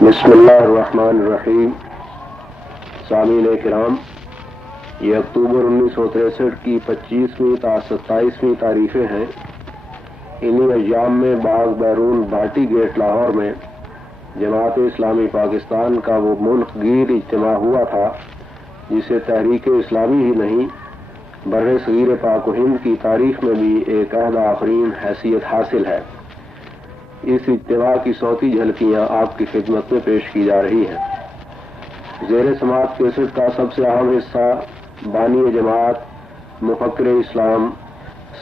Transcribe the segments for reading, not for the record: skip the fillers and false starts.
بسم اللہ الرحمن الرحیم. سامعین کرام، یہ اکتوبر 1963 کی 25ویں تا 27ویں تاریخیں ہیں. انہی ایام میں باغ بیرون بھاٹی گیٹ لاہور میں جماعت اسلامی پاکستان کا وہ ملک گیر اجتماع ہوا تھا جسے تحریک اسلامی ہی نہیں بر صغیر پاک و ہند کی تاریخ میں بھی ایک عہد آفرین حیثیت حاصل ہے. اس اجتماع کی صوتی جھلکیاں آپ کی خدمت میں پیش کی جا رہی ہیں. زیر سماعت کیسٹ کا سب سے اہم حصہ بانی جماعت مفکر اسلام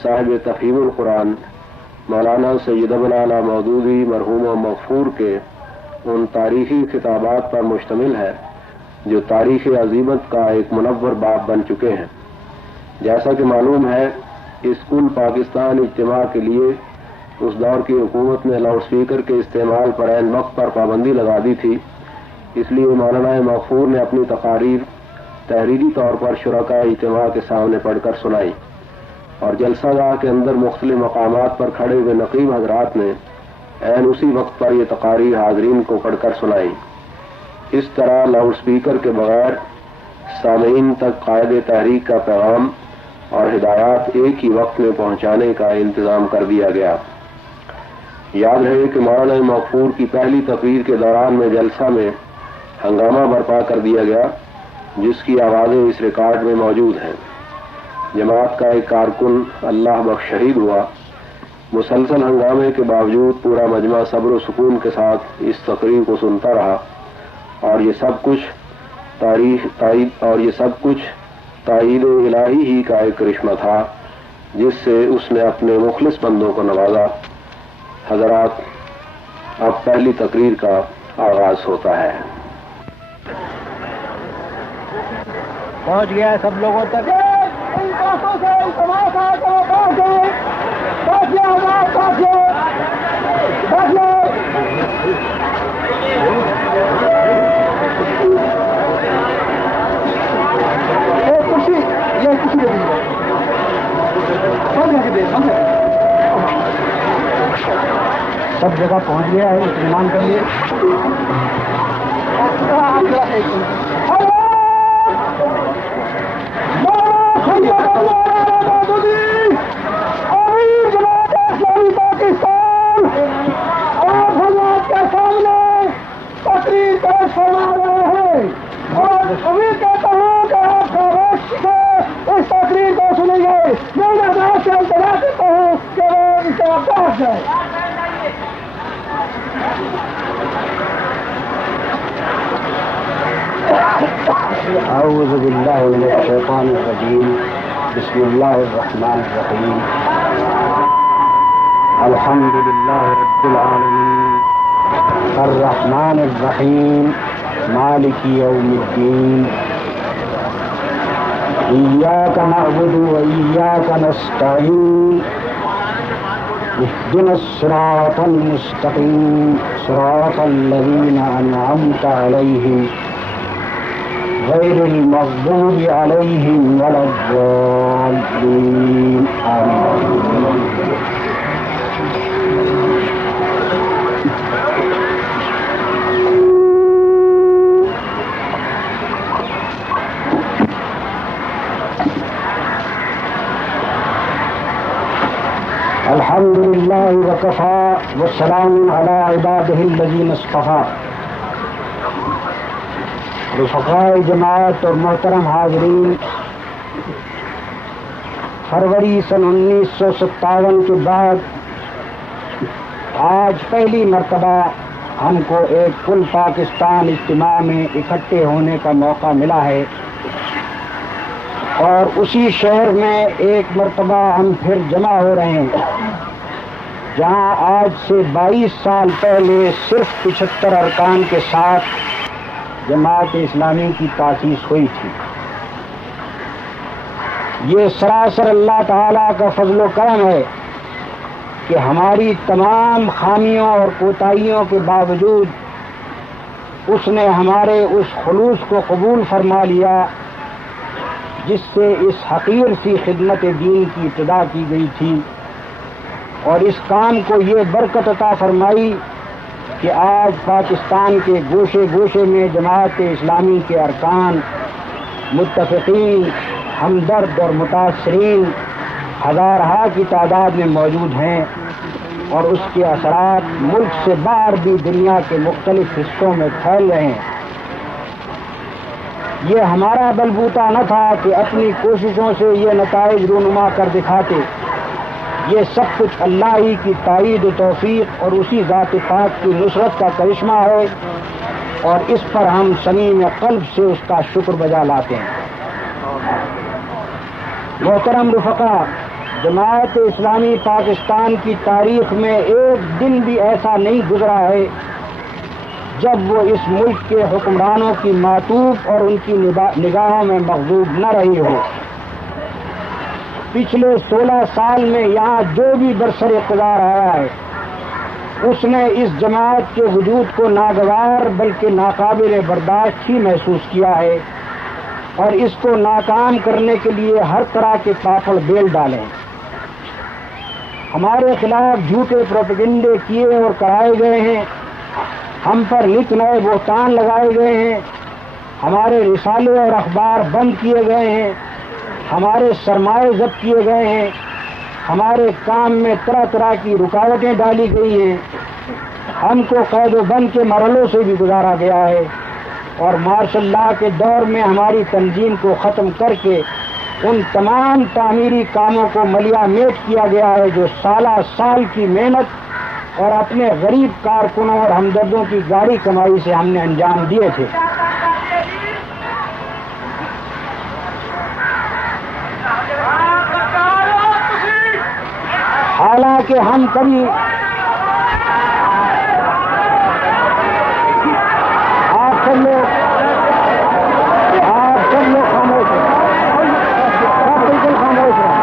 صاحب تفہیم القرآن مولانا سید ابو الاعلی مودودی مرحوم و مغفور کے ان تاریخی خطابات پر مشتمل ہے جو تاریخ عظیمت کا ایک منور باب بن چکے ہیں. جیسا کہ معلوم ہے، اس کل پاکستان اجتماع کے لیے اس دور کی حکومت نے لاؤڈ اسپیکر کے استعمال پر عین وقت پر پابندی لگا دی تھی. اس لیے مولانا مغفور نے اپنی تقاریر تحریری طور پر شرکاء اجتماع کے سامنے پڑھ کر سنائی اور جلسہ گاہ کے اندر مختلف مقامات پر کھڑے ہوئے نقیب حضرات نے عین اسی وقت پر یہ تقاریر حاضرین کو پڑھ کر سنائی. اس طرح لاؤڈ اسپیکر کے بغیر سامعین تک قائد تحریک کا پیغام اور ہدایات ایک ہی وقت میں پہنچانے کا انتظام کر دیا گیا. یاد رہے کہ مولانا مغفور کی پہلی تقریر کے دوران میں جلسہ میں ہنگامہ برپا کر دیا گیا جس کی آوازیں اس ریکارڈ میں موجود ہیں. جماعت کا ایک کارکن اللہ بخش شہید ہوا. مسلسل ہنگامے کے باوجود پورا مجمع صبر و سکون کے ساتھ اس تقریر کو سنتا رہا اور یہ سب کچھ تائید الہی ہی کا ایک کرشمہ تھا جس سے اس نے اپنے مخلص بندوں کو نوازا. حضرات، اب پہلی تقریر کا آغاز ہوتا ہے. پہنچ گیا ہے سب لوگوں تک. سب جگہ پہنچ گیا ہے، اطمینان کریے. اعوذ باللہ من الشیطان الرجیم. بسم اللہ الرحمن الرحیم. الحمد للہ رب العالمین الرحمن الرحیم مالک یوم الدین. ایاک نعبد و ایاک نستعین. اهدنا الصراط المستقیم صراط الذین انعمت علیہم غیر المغضوب علیہم ولا الضالین. آمین. الحمد للہ وکفی والسلام علی عبادہ الذین اصطفی. رفقائے جماعت اور محترم حاضرین، فروری سن 1957 کے بعد آج پہلی مرتبہ ہم کو ایک کل پاکستان اجتماع میں اکٹھے ہونے کا موقع ملا ہے اور اسی شہر میں ایک مرتبہ ہم پھر جمع ہو رہے ہیں جہاں آج سے 22 سال پہلے صرف 75 ارکان کے ساتھ جماعت اسلامی کی تاسیس ہوئی تھی. یہ سراسر اللہ تعالیٰ کا فضل و کرم ہے کہ ہماری تمام خامیوں اور کوتاہیوں کے باوجود اس نے ہمارے اس خلوص کو قبول فرما لیا جس سے اس حقیر سی خدمت دین کی ابتدا کی گئی تھی، اور اس کام کو یہ برکت عطا فرمائی کہ آج پاکستان کے گوشے گوشے میں جماعت اسلامی کے ارکان، متفقین، ہمدرد اور متاثرین ہزارہا کی تعداد میں موجود ہیں، اور اس کے اثرات ملک سے باہر بھی دنیا کے مختلف حصوں میں پھیل رہے ہیں۔ یہ ہمارا بلبوتا نہ تھا کہ اپنی کوششوں سے یہ نتائج رونما کر دکھاتے، یہ سب کچھ اللہ ہی کی تائید و توفیق اور اسی ذات پاک کی نصرت کا کرشمہ ہے، اور اس پر ہم صمیم قلب سے اس کا شکر بجا لاتے ہیں۔ محترم رفقا، جماعت اسلامی پاکستان کی تاریخ میں ایک دن بھی ایسا نہیں گزرا ہے جب وہ اس ملک کے حکمرانوں کی معطوف اور ان کی نگاہوں میں مغضوب نہ رہی ہو۔ پچھلے 16 سال میں یہاں جو بھی برسر اقتدار آیا ہے، اس نے اس جماعت کے وجود کو ناگوار بلکہ ناقابل برداشت ہی محسوس کیا ہے، اور اس کو ناکام کرنے کے لیے ہر طرح کے پاپڑ بیل ڈالے۔ ہمارے خلاف جھوٹے پروپیگنڈے کیے اور کرائے گئے ہیں، ہم پر نت نئے بہتان لگائے گئے ہیں، ہمارے رسالے اور اخبار بند کیے گئے ہیں، ہمارے سرمائے ضبط کیے گئے ہیں، ہمارے کام میں طرح طرح کی رکاوٹیں ڈالی گئی ہیں، ہم کو قید و بند کے مرحلوں سے بھی گزارا گیا ہے، اور مارشل لاء کے دور میں ہماری تنظیم کو ختم کر کے ان تمام تعمیری کاموں کو ملیا میٹ کیا گیا ہے جو سالہ سال کی محنت اور اپنے غریب کارکنوں اور ہمدردوں کی گاڑی کمائی سے ہم نے انجام دیے تھے۔ حالانکہ ہم کبھی آپ سب لوگ خاموش ہیں، سب بالکل خاموش ہیں۔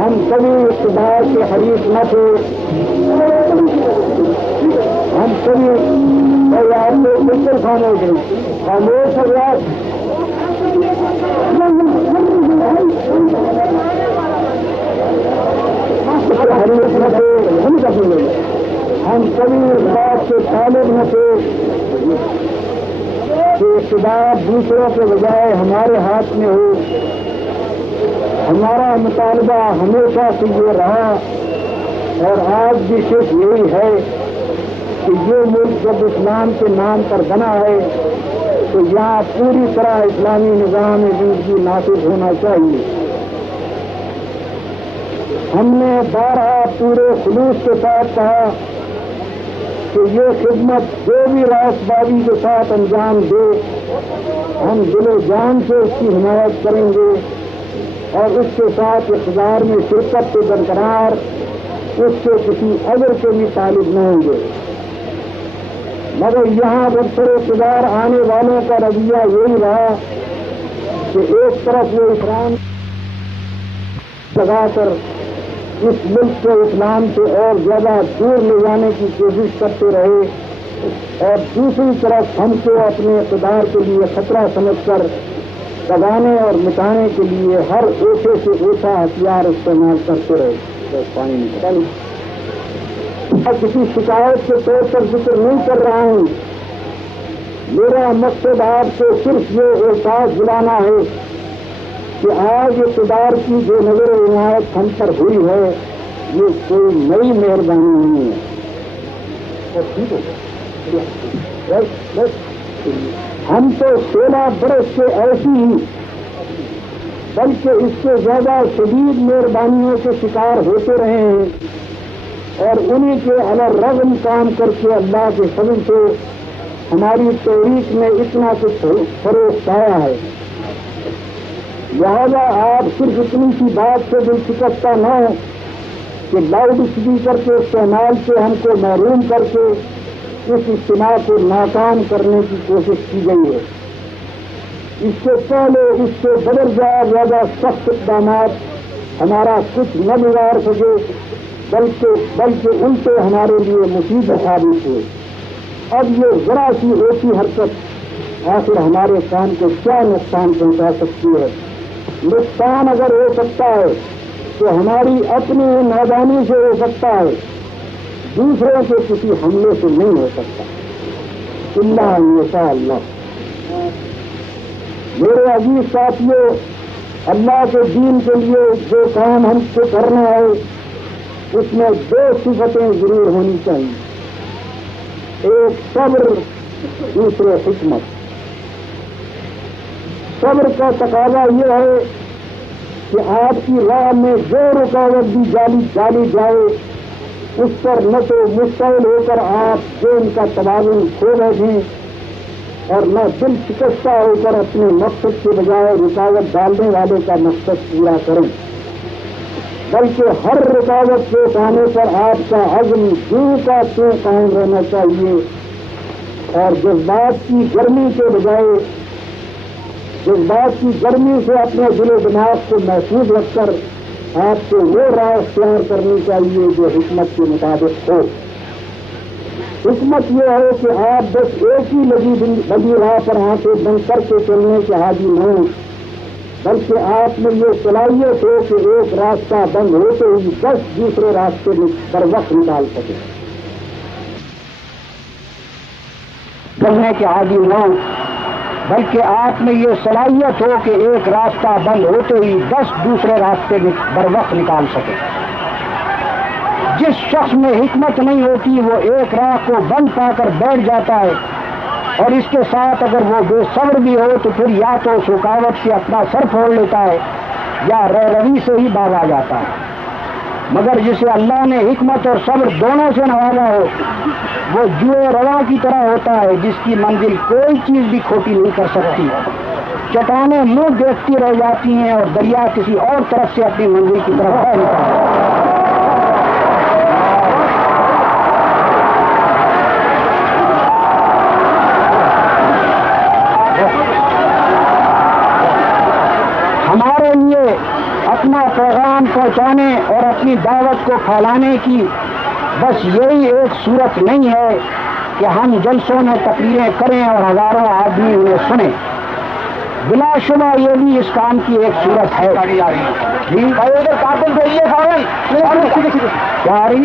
ہم کبھی اقتدار کے حریف نہ تھے، ہم کبھی آپ کو بالکل خاموش ہیں، خاموش ہو گیا۔ حریف نہ تھے، ہم کبھی اس بات کے طالب نہ تھے کہ اقتدار دوسروں کے بجائے ہمارے ہاتھ میں ہو۔ ہمارا مطالبہ ہمیشہ سے یہ رہا اور آج بھی صرف یہی ہے کہ یہ ملک جب اسلام کے نام پر بنا ہے تو یہاں پوری طرح اسلامی نظام زندگی نافذ ہونا چاہیے۔ ہم نے بارہا پورے خلوص کے ساتھ کہا کہ یہ خدمت جو بھی راست بازی کے ساتھ انجام دے، ہم دل و جان سے اس کی حمایت کریں گے اور اس کے ساتھ اقتدار میں شرکت کے برقرار اس سے کسی اجر کے بھی طالب نہ ہوں گے۔ مگر یہاں برسر اقتدار آنے والوں کا رویہ یہی رہا کہ ایک طرف وہ اسلام لگا کر اس ملک کو اسلام سے اور زیادہ دور لے جانے کی کوشش کرتے رہے، اور دوسری طرف ہم کو اپنے اقتدار کے لیے خطرہ سمجھ کر دبانے اور مٹانے کے لیے ہر اوچھے سے اوچھا ہتھیار استعمال کرتے رہے۔ پانی نکالی اور کسی شکایت کے طور پر ذکر نہیں کر رہا ہوں، میرا مقصد آپ کو صرف یہ احساس دلانا ہے کہ آج اقتدار کی جو نظر عنایت ہم پر ہوئی ہے یہ کوئی نئی مہربانی نہیں ہے۔ ہم تو 16 برس سے ایسی ہی بلکہ اس سے زیادہ شدید مہربانیوں کے شکار ہوتے رہے ہیں، اور انہی کے علیہ کام کر کے اللہ کے فضل سے ہماری تحریک میں اتنا کچھ فروغ پایا ہے۔ لہذا آپ صرف اتنی سی بات سے دل شکستہ نہ ہو کہ لاؤڈ اسپیکر کے استعمال سے ہم کو محروم کر کے اس اجتماع کو ناکام کرنے کی کوشش کی گئی ہے۔ اس سے پہلے اس سے زیادہ سخت اقدامات ہمارا کچھ نہ بگاڑ سکے، بلکہ الٹے ہمارے لیے مصیبت ثابت ہوئے۔ اب یہ ذرا سی ایسی حرکت آخر ہمارے کام کو کیا نقصان پہنچا سکتی ہے؟ نقصان اگر ہو سکتا ہے تو ہماری اپنی نادانی سے ہو سکتا ہے، دوسروں کے کسی حملے سے نہیں ہو سکتا۔ اللہ انشاء اللہ۔ میرے عزیز ساتھیوں، اللہ کے دین کے لیے جو کام ہم کو کرنا ہے اس میں 2 صفتیں ضرور ہونی چاہیے، ایک صبر، دوسرے حکمت۔ صبر کا تقاضا یہ ہے کہ آپ کی راہ میں جو رکاوٹ بھی ڈالی جائے اس پر نہ تو مشتعل ہو کر آپ جو ان کا توازن کھو بیٹھیں اور نہ دل شکستہ ہو کر اپنے مقصد کے بجائے رکاوٹ ڈالنے والے کا مقصد پورا کریں، بلکہ ہر رکاوٹ کے آنے پر آپ کا عزم دور کا تو قائم رہنا چاہیے، اور جذبات کی گرمی کے بجائے جذبات کی گرمی سے اپنے دل و دماغ کو محفوظ رکھ کر آپ کو وہ راہ اختیار کرنی چاہیے جو حکمت کے مطابق ہو۔ حکمت یہ ہے کہ آپ بس ایک ہی لگی راہ پر آنکھیں بند کر کے چلنے کے حاجی نہ ہوں، بلکہ آپ میں یہ صلاحیت ہو کہ ایک راستہ بند ہوتے ہی 10 دوسرے راستے میں پر وقت نکال سکے۔ چلنے کے عادی نہ ہوں، بلکہ آپ میں یہ صلاحیت ہو کہ ایک راستہ بند ہوتے ہی 10 دوسرے راستے میں بر وقت نکال سکے۔ جس شخص میں حکمت نہیں ہوتی وہ ایک راہ کو بند پا کر بیٹھ جاتا ہے، اور اس کے ساتھ اگر وہ بے صبر بھی ہو تو پھر یا تو اس رکاوٹ سے اپنا سر پھوڑ لیتا ہے یا روی سے ہی باز آ جاتا ہے۔ مگر جسے اللہ نے حکمت اور صبر دونوں سے نوازا ہو وہ جوئے رواں کی طرح ہوتا ہے، جس کی منزل کوئی چیز بھی کھوٹی نہیں کر سکتی۔ چٹانیں منہ دیکھتی رہ جاتی ہیں اور دریا کسی اور طرف سے اپنی منزل کی طرف بڑھ جاتا ہے۔ ہمارے لیے اپنا پیغام پہنچانے اور اپنی دعوت کو پھیلانے کی بس یہی ایک صورت نہیں ہے کہ ہم جلسوں میں تقریریں کریں اور ہزاروں آدمی انہیں سنیں۔ بلا شبہ یہ بھی اس کام کی ایک صورت ہے۔ کیا آ رہی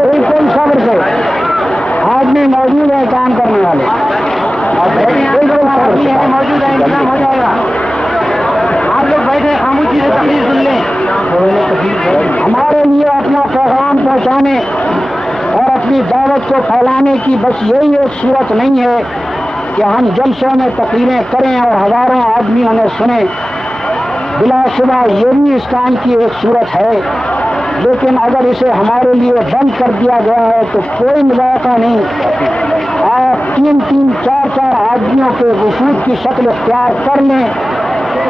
بالکل صبر سے آدمی موجود ہے کام کرنے والے موجود ہے، انتظام ہو جائے گا۔ آپ لوگ بیٹھے خاموشی سے تقریر سن لیں۔ ہمارے لیے اپنا پیغام پہنچانے اور اپنی دعوت کو پھیلانے کی بس یہی ایک صورت نہیں ہے کہ ہم جلسوں میں تقریریں کریں اور ہزاروں آدمی انہیں سنیں۔ بلا شبہ یہ بھی اس کام کی ایک صورت ہے، لیکن اگر اسے ہمارے لیے بند کر دیا گیا ہے تو کوئی مذاقہ نہیں۔ آپ 3-3، 4-4 آدمیوں کے وفود کی شکل اختیار کر لیں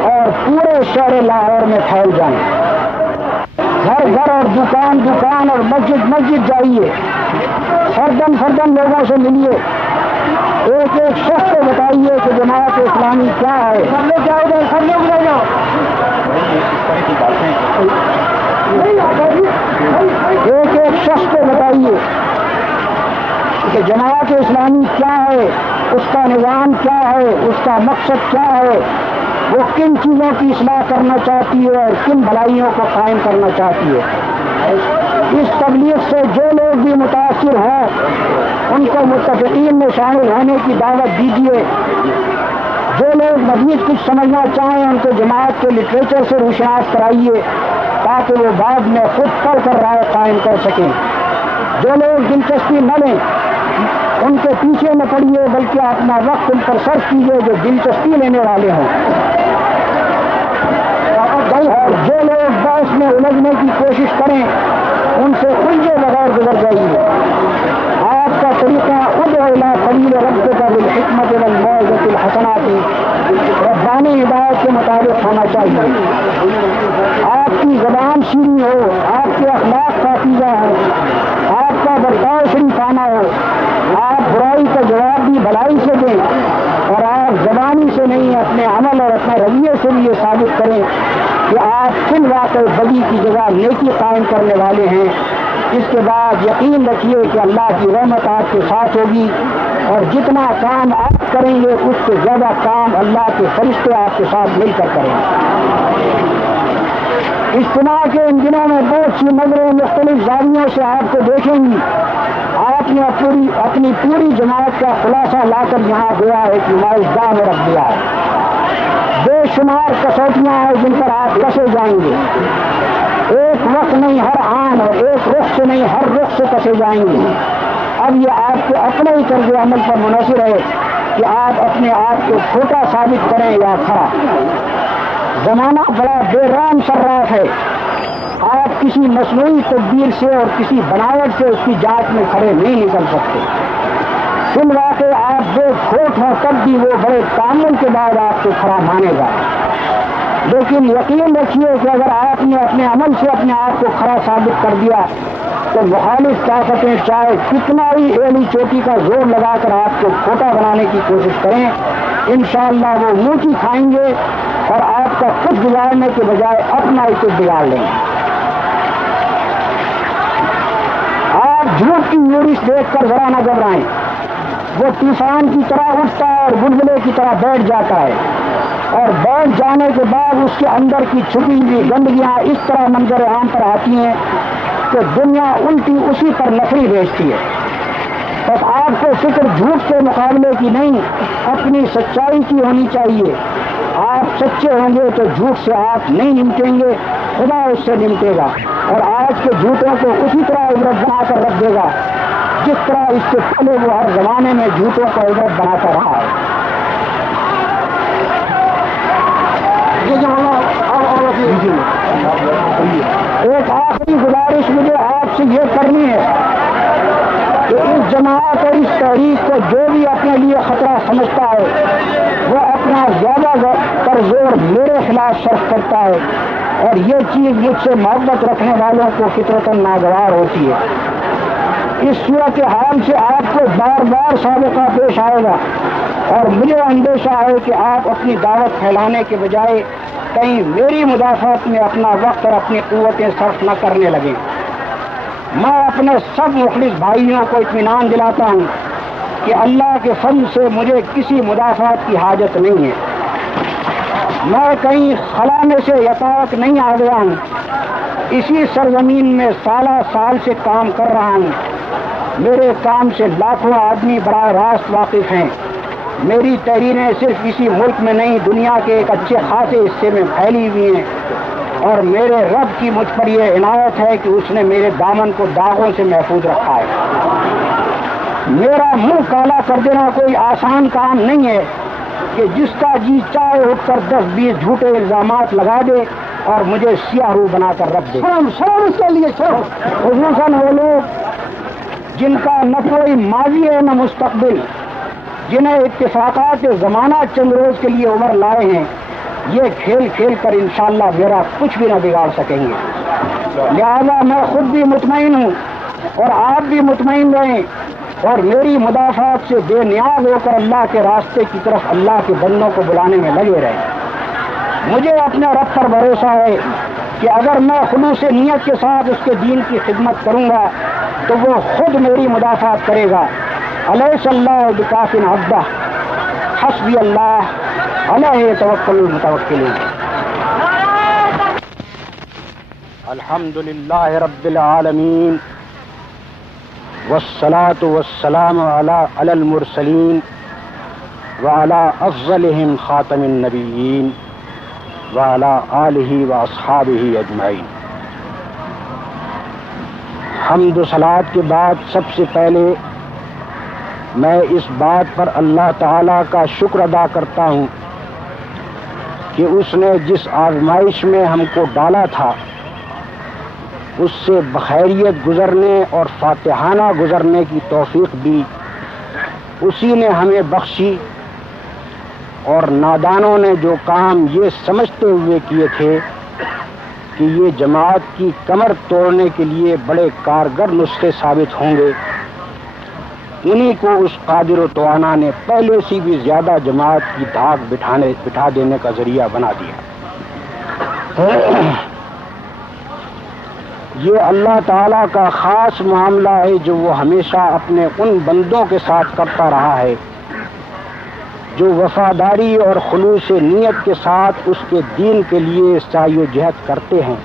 اور پورے شہر لاہور میں پھیل جائیں۔ گھر گھر اور دکان دکان اور مسجد مسجد جائیے، فردن لوگوں سے ملیے، ایک ایک شخص کو بتائیے کہ جماعت اسلامی کیا ہے۔ سب لوگ جاؤ گے، سب لوگ رہ جاؤ۔ ایک ایک شخص کو بتائیے کہ جماعت اسلامی کیا ہے، اس کا نظام کیا ہے، اس کا مقصد کیا ہے، وہ کن چیزوں کی اصلاح کرنا چاہتی ہے اور کن بھلائیوں کو قائم کرنا چاہتی ہے۔ اس تبلیغ سے جو لوگ بھی متاثر ہیں ان کو متفقین میں شامل ہونے کی دعوت دیجیے. جو لوگ مزید کچھ سمجھنا چاہیں ان کو جماعت کے لٹریچر سے روشناس کرائیے تاکہ وہ بعد میں خود پڑھ کر رائے قائم کر سکیں. جو لوگ دلچسپی نہ لیں ان کے پیچھے نہ پڑیے بلکہ اپنا وقت ان پر صرف کیجیے جو دلچسپی لینے والے ہوں. اور جو لوگ بحث میں الجھنے کی کوشش کریں ان سے الجھے بغیر گزر جائیے. آپ کا طریقہ ادعو الی سبیل ربک بالحکمت والموعظۃ الحسنۃ ربانی ہدایت کے مطابق ہونا چاہیے. آپ کی زبان شیریں ہو، آپ کے اخلاق پاکیزہ ہو، آپ کا برتاؤ شریفانہ ہو، آپ برائی کا جواب بھی بھلائی سے دیں اور آپ زبانی سے نہیں اپنے عمل اور اپنے رویے سے بھی یہ ثابت کریں کہ آپ کن واقع بدی کی جگہ نیکی قائم کرنے والے ہیں. اس کے بعد یقین رکھیے کہ اللہ کی رحمت آپ کے ساتھ ہوگی اور جتنا کام آپ کریں گے اس سے زیادہ کام اللہ کے فرشتے آپ کے ساتھ مل کر کریں گے. اجتماع کے ان دنوں میں بہت سی نظریں مختلف زاویوں سے آپ کو دیکھیں گی. آپ نے اپنی پوری جماعت کا خلاصہ لا کر یہاں گیا ہے کہ نمائش گاہ میں رکھ دیا ہے. بے شمار کسوٹیاں ہیں جن پر آپ کسے جائیں گے. ایک وقت نہیں ہر آن اور ایک رخ سے نہیں ہر رخ سے کسے جائیں گے. اب یہ آپ کے اپنے ہی طرز عمل پر منحصر ہے کہ آپ اپنے آپ کو چھوٹا ثابت کریں یا کھڑا. زمانہ بڑا بے رحم صراف ہے. آپ کسی مصنوعی تدبیر سے اور کسی بناوٹ سے اس کی جانچ میں کھڑے نہیں نکل سکتے. فی الواقع آپ بے کھوٹ ہوں تب بھی وہ بڑے تعامل کے بعد آپ کو کھڑا مانے گا. لیکن یقین رکھیے کہ اگر آپ نے اپنے عمل سے اپنے آپ کو کھڑا ثابت کر دیا تو مخالف طاقتیں چاہے کتنا ہی ایلی چوٹی کا زور لگا کر آپ کو کھوٹا بنانے کی کوشش کریں انشاءاللہ وہ منہ کی کھائیں گے اور آپ کا خود گزارنے کے بجائے اپنا ہی بگاڑ لیں گے. آپ جھوٹ کی یورش دیکھ کر ذرا نہ گھبرائیں. وہ طوفان کی طرح اٹھتا ہے اور بلبلے کی طرح بیٹھ جاتا ہے اور بیٹھ جانے کے بعد اس کے اندر کی چھپی ہوئی گندگیاں اس طرح منظر عام پر آتی ہیں کہ دنیا الٹی اسی پر نفری بھیجتی ہے. بس آپ کو فکر جھوٹ کے مقابلے کی نہیں اپنی سچائی کی ہونی چاہیے. آپ سچے ہوں گے تو جھوٹ سے آپ نہیں نمٹیں گے، خدا اس سے نمٹے گا اور آج کے جھوٹوں کو اسی طرح عبرت بنا کر رکھ دے گا جس طرح اس سے پہلے وہ ہر زمانے میں جھوٹوں کو عبرت بناتا رہا ہے. ایک آخری گزارش مجھے آپ سے یہ کرنی ہے کہ اس جماعت اور اس تحریک کو جو بھی اپنے لیے خطرہ سمجھتا ہے وہ اپنا زیادہ تر زور میرے خلاف صرف کرتا ہے اور یہ چیز مجھ سے محبت رکھنے والوں کو فطرتاً ناگوار ہوتی ہے. اس صورت حال سے آپ کو بار بار سابقہ پیش آئے گا اور مجھے اندیشہ ہے کہ آپ اپنی دعوت پھیلانے کے بجائے کہیں میری مدافعت میں اپنا وقت اور اپنی قوتیں صرف نہ کرنے لگیں. میں اپنے سب مخلص بھائیوں کو اطمینان دلاتا ہوں کہ اللہ کے فضل سے مجھے کسی مدافعت کی حاجت نہیں ہے. میں کہیں خلا میں سے یکایک نہیں آ گیا ہوں. اسی سرزمین میں سالہ سال سے کام کر رہا ہوں. میرے کام سے لاکھوں آدمی براہ راست واقف ہیں. میری تحریریں صرف اسی ملک میں نہیں دنیا کے ایک اچھے خاصے حصے میں پھیلی ہوئی ہیں اور میرے رب کی مجھ پر یہ عنایت ہے کہ اس نے میرے دامن کو داغوں سے محفوظ رکھا ہے. میرا منہ کالا کر دینا کوئی آسان کام نہیں ہے کہ جس کا جی چاہے اٹھ کر 10-20 جھوٹے الزامات لگا دے اور مجھے سیاہ روح بنا کر رکھ دے. اس کے لیے خصوصاً وہ لوگ جن کا نہ کوئی ماضی ہے نہ مستقبل، جنہیں اتفاقات زمانہ چند روز کے لیے عمر لائے ہیں، یہ کھیل کھیل کر انشاءاللہ میرا کچھ بھی نہ بگاڑ سکیں گے. لہذا میں خود بھی مطمئن ہوں اور آپ بھی مطمئن رہیں اور میری مدافعت سے بے نیاز ہو کر اللہ کے راستے کی طرف اللہ کے بندوں کو بلانے میں لگے رہیں. مجھے اپنے رب پر بھروسہ ہے کہ اگر میں خلوص نیت کے ساتھ اس کے دین کی خدمت کروں گا تو وہ خود میری مدافعت کرے گا. الیس اللہ بکاف عبدہ حسبی اللہ علیہ توکل المتوکلون. الحمد للہ رب العالمین والصلاة والسلام علی المرسلین وعلی افضلہم خاتم النبیین وعلی آلہ واصحابہ اجمعین۔ حمد و صلاۃ کے بعد سب سے پہلے میں اس بات پر اللہ تعالیٰ کا شکر ادا کرتا ہوں کہ اس نے جس آزمائش میں ہم کو ڈالا تھا اس سے بخیریت گزرنے اور فاتحانہ گزرنے کی توفیق دی، اسی نے ہمیں بخشی۔ اور نادانوں نے جو کام یہ سمجھتے ہوئے کیے تھے کہ یہ جماعت کی کمر توڑنے کے لیے بڑے کارگر نسخے ثابت ہوں گے، انہی کو اس قادر و توانا نے پہلے سے بھی زیادہ جماعت کی دھاک بٹھا دینے کا ذریعہ بنا دیا۔ یہ اللہ تعالیٰ کا خاص معاملہ ہے جو وہ ہمیشہ اپنے ان بندوں کے ساتھ کرتا رہا ہے جو وفاداری اور خلوص نیت کے ساتھ اس کے دین کے لیے سعی و جہد کرتے ہیں،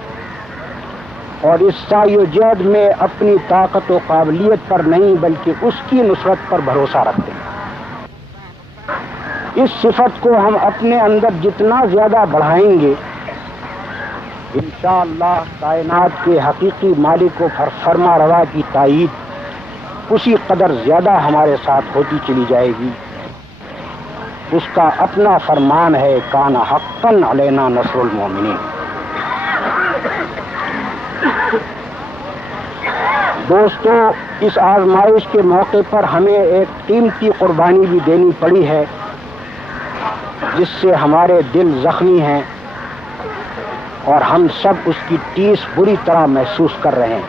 اور اس سعی و جہد میں اپنی طاقت و قابلیت پر نہیں بلکہ اس کی نصرت پر بھروسہ رکھتے ہیں۔ اس صفت کو ہم اپنے اندر جتنا زیادہ بڑھائیں گے، انشاءاللہ کائنات کے حقیقی مالک و فرما روا کی تائید اسی قدر زیادہ ہمارے ساتھ ہوتی چلی جائے گی۔ اس کا اپنا فرمان ہے، کان حقا علینا نصر المومنین۔ دوستو، اس آزمائش کے موقع پر ہمیں ایک قیمتی قربانی بھی دینی پڑی ہے جس سے ہمارے دل زخمی ہیں اور ہم سب اس کی ٹیس بری طرح محسوس کر رہے ہیں۔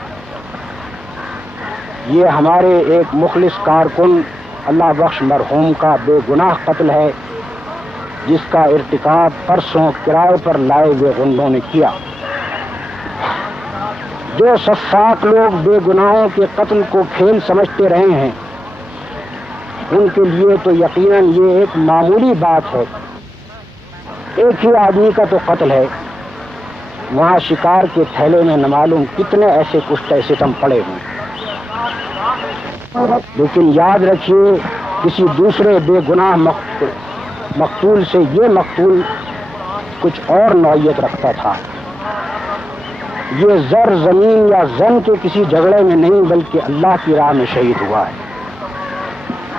یہ ہمارے ایک مخلص کارکن اللہ بخش مرحوم کا بے گناہ قتل ہے جس کا ارتکاب پرسوں کرائے پر لائے ہوئے غنڈوں نے کیا۔ جو سفاک لوگ بے گناہوں کے قتل کو کھیل سمجھتے رہے ہیں ان کے لیے تو یقیناً یہ ایک معمولی بات ہے۔ ایک ہی آدمی کا تو قتل ہے، وہاں شکار کے تھیلے میں نہ معلوم کتنے ایسے کشتے ستم پڑے ہوئے۔ لیکن یاد رکھیے، کسی دوسرے بے گناہ مقتول سے یہ مقتول کچھ اور نوعیت رکھتا تھا۔ یہ زر زمین یا زن کے کسی جھگڑے میں نہیں بلکہ اللہ کی راہ میں شہید ہوا ہے۔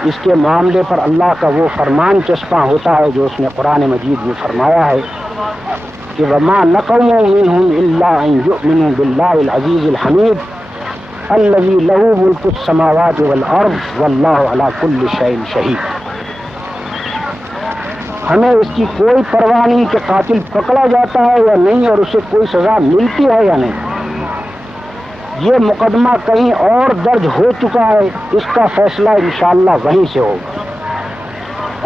اس کے معاملے پر اللہ کا وہ فرمان چسپاں ہوتا ہے جو اس نے قرآن مجید میں فرمایا ہے کہ وَمَا نَقَمُوا مِنْهُمْ إِلَّا أَن يُؤْمِنُوا بِاللَّهِ الْعَزِيزِ الْحَمِيدِ الَّذِي لَهُ مُلْكُ السَّمَاوَاتِ وَالْأَرْضِ وَاللَّهُ عَلَى كُلِّ شَيْءٍ شَهِيدٌ۔ ہمیں اس کی کوئی پرواہ نہیں کہ قاتل پکڑا جاتا ہے یا نہیں اور اسے کوئی سزا ملتی ہے یا نہیں۔ یہ مقدمہ کہیں اور درج ہو چکا ہے، اس کا فیصلہ انشاءاللہ وہیں سے ہوگا،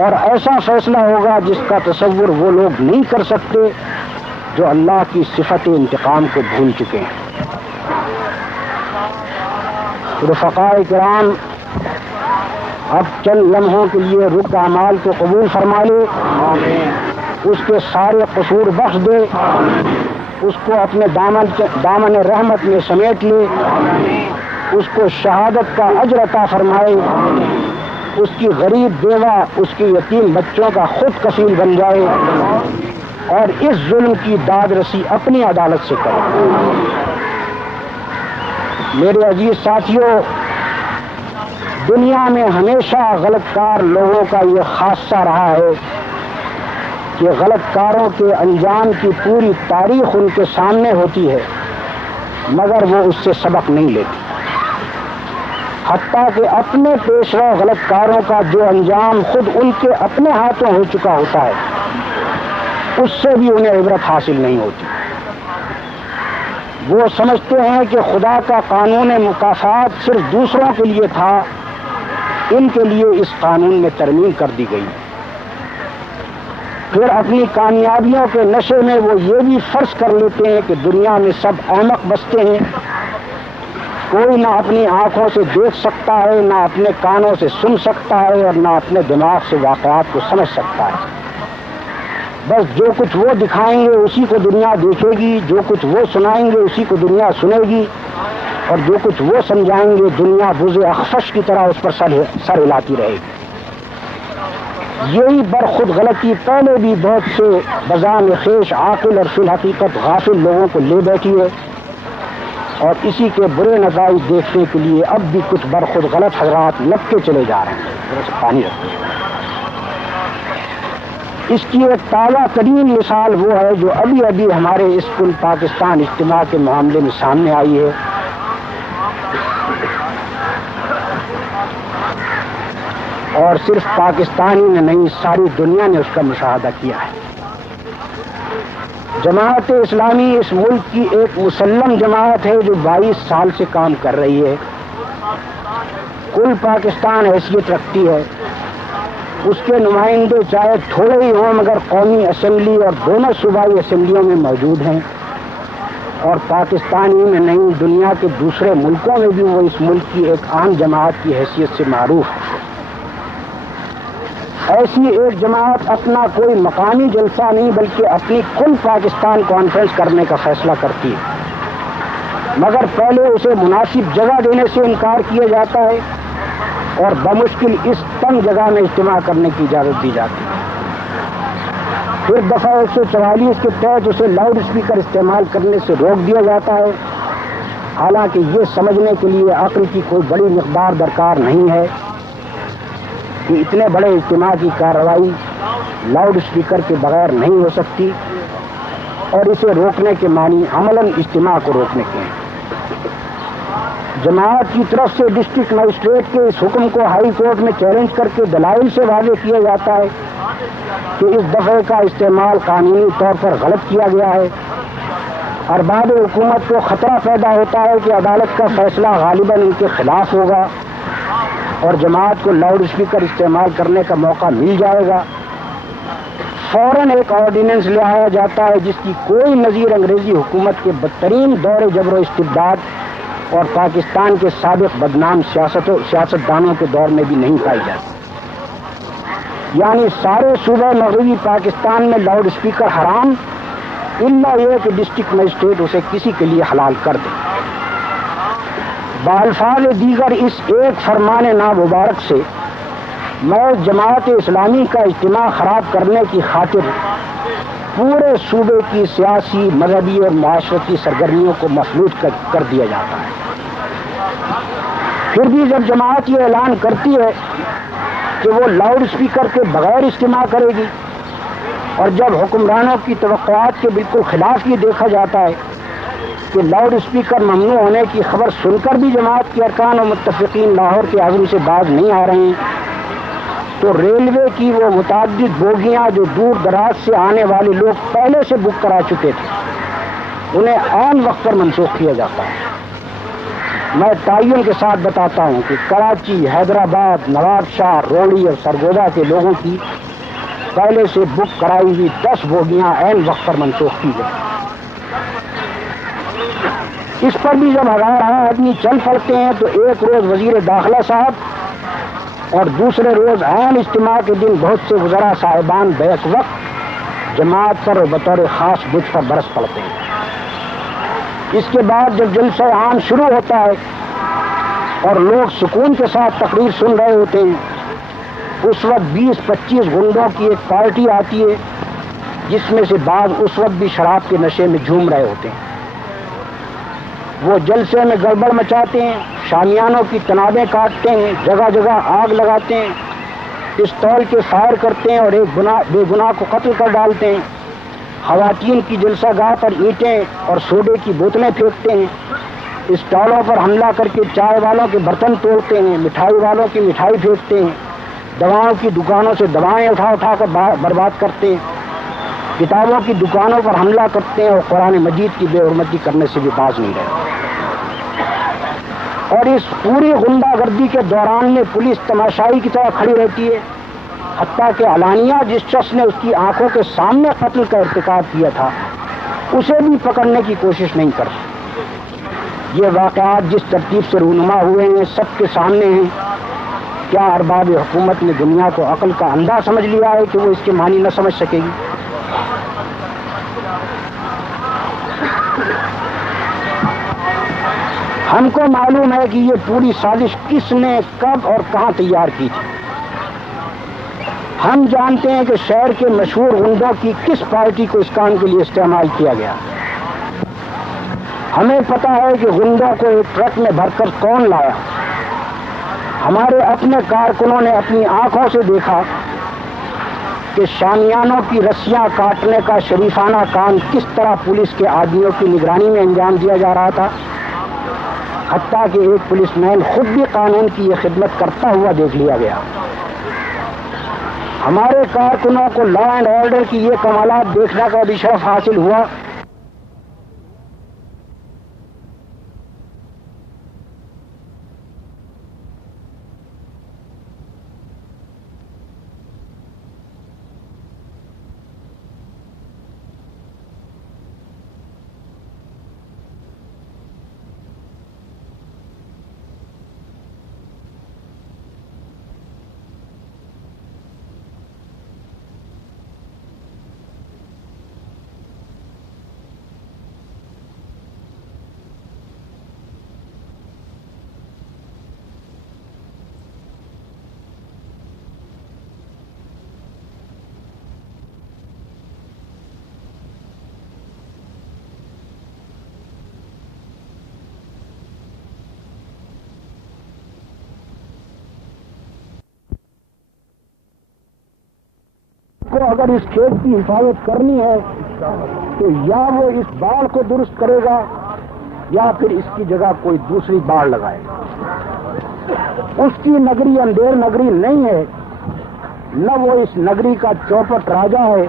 اور ایسا فیصلہ ہوگا جس کا تصور وہ لوگ نہیں کر سکتے جو اللہ کی صفت انتقام کو بھول چکے ہیں۔ رفقائے کرام، اب چند لمحوں کے لیے رک اعمال کو قبول فرما لے، اس کے سارے قصور بخش دے، اس کو اپنے دامن رحمت میں سمیٹ لے، اس کو شہادت کا اجر عطا فرمائے، اس کی غریب بیوہ، اس کے یتیم بچوں کا خود کفیل بن جائے، اور اس ظلم کی داد رسی اپنی عدالت سے کرے۔ میرے عزیز ساتھیوں، دنیا میں ہمیشہ غلط کار لوگوں کا یہ خاصہ رہا ہے کہ غلط کاروں کے انجام کی پوری تاریخ ان کے سامنے ہوتی ہے مگر وہ اس سے سبق نہیں لیتی، حتیٰ کہ اپنے پیشوا غلط کاروں کا جو انجام خود ان کے اپنے ہاتھوں ہو چکا ہوتا ہے اس سے بھی انہیں عبرت حاصل نہیں ہوتی۔ وہ سمجھتے ہیں کہ خدا کا قانون مکافات صرف دوسروں کے لیے تھا، ان کے لیے اس قانون میں ترمیم کر دی گئی۔ پھر اپنی کامیابیوں کے نشے میں وہ یہ بھی فرض کر لیتے ہیں کہ دنیا میں سب احمق بستے ہیں، کوئی نہ اپنی آنکھوں سے دیکھ سکتا ہے، نہ اپنے کانوں سے سن سکتا ہے، اور نہ اپنے دماغ سے واقعات کو سمجھ سکتا ہے۔ بس جو کچھ وہ دکھائیں گے اسی کو دنیا دیکھے گی، جو کچھ وہ سنائیں گے اسی کو دنیا سنے گی، اور جو کچھ وہ سمجھائیں گے دنیا بز اخفش کی طرح اس پر سر ہلاتی رہے گی۔ یہی برخود غلطی پہلے بھی بہت سے بزام خیش عاقل اور فی الحقیقت غافل لوگوں کو لے بیٹھی ہے، اور اسی کے برے نتائج دیکھنے کے لیے اب بھی کچھ برخود غلط حضرات لگتے چلے جا رہے ہیں۔ پانی رکھتے ہیں۔ اس کی ایک تازہ ترین مثال وہ ہے جو ابھی ابھی ہمارے اس کل پاکستان اجتماع کے معاملے میں سامنے آئی ہے۔ اور صرف پاکستانی نے نہیں، ساری دنیا نے اس کا مشاہدہ کیا ہے۔ جماعت اسلامی اس ملک کی ایک مسلم جماعت ہے جو 22 سال سے کام کر رہی ہے۔ کل پاکستان حیثیت رکھتی ہے، اس کے نمائندے چاہے تھوڑے ہی ہوں مگر قومی اسمبلی اور دونوں صوبائی اسمبلیوں میں موجود ہیں، اور پاکستانی میں نہیں دنیا کے دوسرے ملکوں میں بھی وہ اس ملک کی ایک عام جماعت کی حیثیت سے معروف ہے۔ ایسی ایک جماعت اپنا کوئی مقامی جلسہ نہیں بلکہ اپنی کل پاکستان کانفرنس کرنے کا فیصلہ کرتی ہے، مگر پہلے اسے مناسب جگہ دینے سے انکار کیا جاتا ہے اور بمشکل اس تنگ جگہ میں اجتماع کرنے کی اجازت دی جاتی ہے۔ پھر دفعہ 144 کے تحت اسے لاؤڈ اسپیکر استعمال کرنے سے روک دیا جاتا ہے، حالانکہ یہ سمجھنے کے لیے عقل کی کوئی بڑی مقدار درکار نہیں ہے کہ اتنے بڑے اجتماع کی کارروائی لاؤڈ اسپیکر کے بغیر نہیں ہو سکتی، اور اسے روکنے کے معنی عملاً اجتماع کو روکنے کے ہیں۔ جماعت کی طرف سے ڈسٹرکٹ مجسٹریٹ کے اس حکم کو ہائی کورٹ میں چیلنج کر کے دلائل سے واضح کیا جاتا ہے کہ اس دفعے کا استعمال قانونی طور پر غلط کیا گیا ہے۔ ارباب حکومت کو خطرہ پیدا ہوتا ہے کہ عدالت کا فیصلہ غالباً ان کے خلاف ہوگا اور جماعت کو لاؤڈ اسپیکر استعمال کرنے کا موقع مل جائے گا۔ فوراً ایک آرڈیننس لے آیا جاتا ہے جس کی کوئی نظیر انگریزی حکومت کے بدترین دور جبر و استبداد اور پاکستان کے سابق بدنام سیاستدانوں کے دور میں بھی نہیں پائی جاتی۔ یعنی سارے صوبہ مغربی پاکستان میں لاؤڈ اسپیکر حرام، الا یہ کہ ڈسٹرکٹ مجسٹریٹ اسے کسی کے لیے حلال کر دے۔ بالفاظ دیگر اس ایک فرمان نامبارک سے میں جماعت اسلامی کا اجتماع خراب کرنے کی خاطر پورے صوبے کی سیاسی، مذہبی اور معاشرتی سرگرمیوں کو مفلوج کر دیا جاتا ہے۔ پھر بھی جب جماعت یہ اعلان کرتی ہے کہ وہ لاؤڈ اسپیکر کے بغیر اجتماع کرے گی، اور جب حکمرانوں کی توقعات کے بالکل خلاف یہ دیکھا جاتا ہے کہ لاؤڈ اسپیکر ممنوع ہونے کی خبر سن کر بھی جماعت کے ارکان اور متفقین لاہور کے عزم سے باز نہیں آ رہے ہیں، تو ریلوے کی وہ متعدد بوگیاں جو دور دراز سے آنے والے لوگ پہلے سے بک کرا چکے تھے انہیں عام وقت پر منسوخ کیا جاتا ہے۔ میں تعین کے ساتھ بتاتا ہوں کہ کراچی، حیدرآباد، نواب شاہ، روڑی اور سرگودا کے لوگوں کی پہلے سے بک کرائی ہوئی 10 بوگیاں عین وقت پر منسوخ کی گئی۔ اس پر بھی جب ہزار آدمی چل پڑتے ہیں تو ایک روز وزیر داخلہ صاحب اور دوسرے روز عام اجتماع کے دن بہت سے وزراء صاحبان بیک وقت جماعت پر اور بطور خاص بجھ پر برس پڑتے ہیں۔ اس کے بعد جب جلسہ عام شروع ہوتا ہے اور لوگ سکون کے ساتھ تقریر سن رہے ہوتے ہیں، اس وقت 20-25 گنڈوں کی ایک پارٹی آتی ہے جس میں سے بعض اس وقت بھی شراب کے نشے میں جھوم رہے ہوتے ہیں۔ وہ جلسے میں گڑبڑ مچاتے ہیں، شامیانوں کی تنابیں کاٹتے ہیں، جگہ جگہ آگ لگاتے ہیں، پستول کے فائر کرتے ہیں اور ایک بے گناہ کو قتل کر ڈالتے ہیں، خواتین کی جلسہ گاہ پر اینٹیں اور سوڈے کی بوتلیں پھینکتے ہیں، اسٹالوں پر حملہ کر کے چائے والوں کے برتن توڑتے ہیں، مٹھائی والوں کی مٹھائی پھینکتے ہیں، دواؤں کی دکانوں سے دوائیں اٹھا کر برباد کرتے ہیں، کتابوں کی دکانوں پر حملہ کرتے ہیں اور قرآن مجید کی بے حرمتی کرنے سے بھی باز نہیں رہتے۔ اور اس پوری غنڈہ گردی کے دوران میں پولیس تماشائی کی طرح کھڑی رہتی ہے، حتیٰ کہ علانیہ جس شخص نے اس کی آنکھوں کے سامنے قتل کا ارتکاب کیا تھا اسے بھی پکڑنے کی کوشش نہیں کرتی۔ یہ واقعات جس ترتیب سے رونما ہوئے ہیں سب کے سامنے ہیں۔ کیا ارباب حکومت نے دنیا کو عقل کا اندھا سمجھ لیا ہے کہ وہ اس کے معنی نہ سمجھ سکے گی؟ ہم کو معلوم ہے کہ یہ پوری سازش کس نے کب اور کہاں تیار کی تھی. ہم جانتے ہیں کہ شہر کے مشہور غنڈوں کی کس پارٹی کو اس کام کے لیے استعمال کیا گیا. ہمیں پتا ہے کہ غنڈوں کو ایک ٹرک میں بھر کر کون لایا. ہمارے اپنے کارکنوں نے اپنی آنکھوں سے دیکھا کہ شامیانوں کی رسیاں کاٹنے کا شریفانہ کام کس طرح پولیس کے آدمیوں کی نگرانی میں انجام دیا جا رہا تھا. حتیٰ کہ ایک پولیس مین خود بھی قانون کی یہ خدمت کرتا ہوا دیکھ لیا گیا. ہمارے کارکنوں کو لا اینڈ آرڈر کی یہ کمالات دیکھنے کا بھی شرف حاصل ہوا. اگر اس کھیت کی حفاظت کرنی ہے تو یا وہ اس باڑ کو درست کرے گا یا پھر اس کی جگہ کوئی دوسری باڑ لگائے گا. اس کی نگری اندھیر نگری نہیں ہے، نہ وہ اس نگری کا چوپٹ راجا ہے.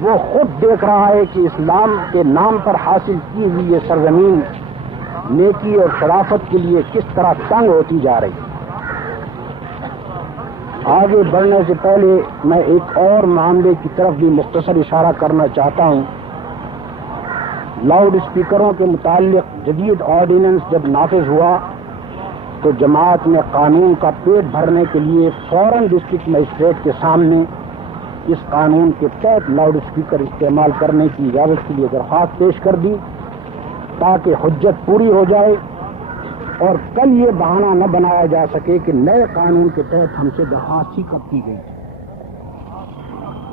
وہ خود دیکھ رہا ہے کہ اسلام کے نام پر حاصل کی ہوئی یہ سرزمین نیکی اور شرافت کے لیے کس طرح تنگ ہوتی جا رہی ہے. آگے بڑھنے سے پہلے میں ایک اور معاملے کی طرف بھی مختصر اشارہ کرنا چاہتا ہوں. لاؤڈ اسپیکروں کے متعلق جدید آرڈیننس جب نافذ ہوا تو جماعت نے قانون کا پیٹ بھرنے کے لیے فوراً ڈسٹرکٹ مجسٹریٹ کے سامنے اس قانون کے تحت لاؤڈ اسپیکر استعمال کرنے کی اجازت کے لیے درخواست پیش کر دی تاکہ حجت پوری ہو جائے اور کل یہ بہانہ نہ بنایا جا سکے کہ نئے قانون کے تحت ہم سے درخواست ہی کب کی گئی.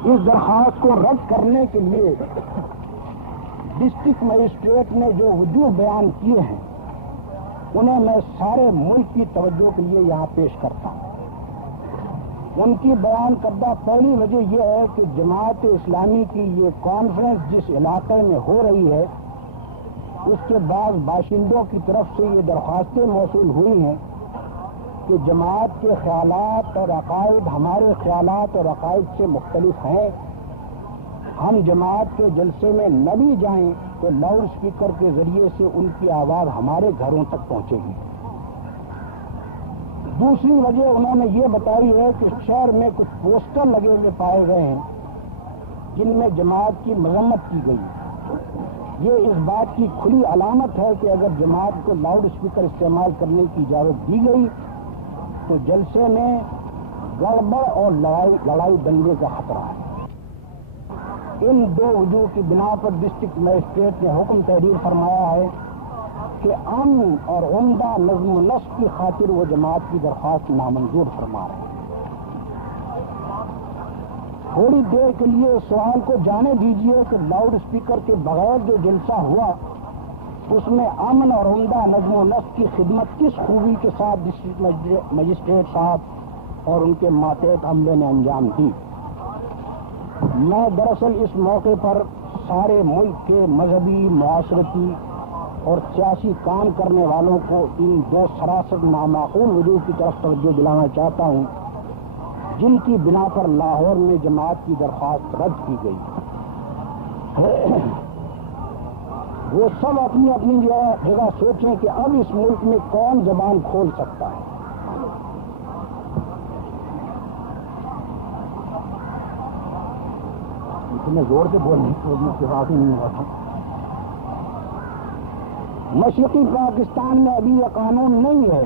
اس درخواست کو رد کرنے کے لیے ڈسٹرکٹ مجسٹریٹ نے جو وجوہ بیان کیے ہیں انہیں میں سارے ملک کی توجہ کے لیے یہاں پیش کرتا ہوں. ان کی بیان کردہ پہلی وجہ یہ ہے کہ جماعت اسلامی کی یہ کانفرنس جس علاقے میں ہو رہی ہے اس کے بعد باشندوں کی طرف سے یہ درخواستیں موصول ہوئی ہیں کہ جماعت کے خیالات اور عقائد ہمارے خیالات اور عقائد سے مختلف ہیں. ہم جماعت کے جلسے میں نہ بھی جائیں تو لاؤڈ اسپیکر کے ذریعے سے ان کی آواز ہمارے گھروں تک پہنچے گی. دوسری وجہ انہوں نے یہ بتائی ہے کہ شہر میں کچھ پوسٹر لگے ہوئے پائے گئے ہیں جن میں جماعت کی مذمت کی گئی. یہ اس بات کی کھلی علامت ہے کہ اگر جماعت کو لاؤڈ اسپیکر استعمال کرنے کی اجازت دی گئی تو جلسے میں گڑبڑ اور لڑائی دنگے کا خطرہ ہے. ان دو وجوہ کی بنا پر ڈسٹرکٹ مجسٹریٹ نے حکم تحریر فرمایا ہے کہ امن اور عمدہ نظم و نسق کی خاطر وہ جماعت کی درخواست نامنظور فرما رہے ہیں. تھوڑی دیر کے لیے سوال کو جانے دیجیے کہ لاؤڈ اسپیکر کے بغیر جو جلسہ ہوا اس میں امن اور عمدہ نظم و نسق کی خدمت کس خوبی کے ساتھ ڈسٹرکٹ مجسٹریٹ صاحب اور ان کے ماتحت عملے نے انجام دی. میں دراصل اس موقع پر سارے ملک کے مذہبی، معاشرتی اور سیاسی کام کرنے والوں کو ان دو سراسر نامعقول وجوہ کی طرف توجہ دلانا چاہتا ہوں جن کی بنا پر لاہور میں جماعت کی درخواست رد کی گئی. وہ سب اپنی اپنی جگہ سوچیں کہ اب اس ملک میں کون زبان کھول سکتا ہے. اتنے زور سے نہیں ہوا تھا. مشرقی پاکستان میں ابھی یہ قانون نہیں ہے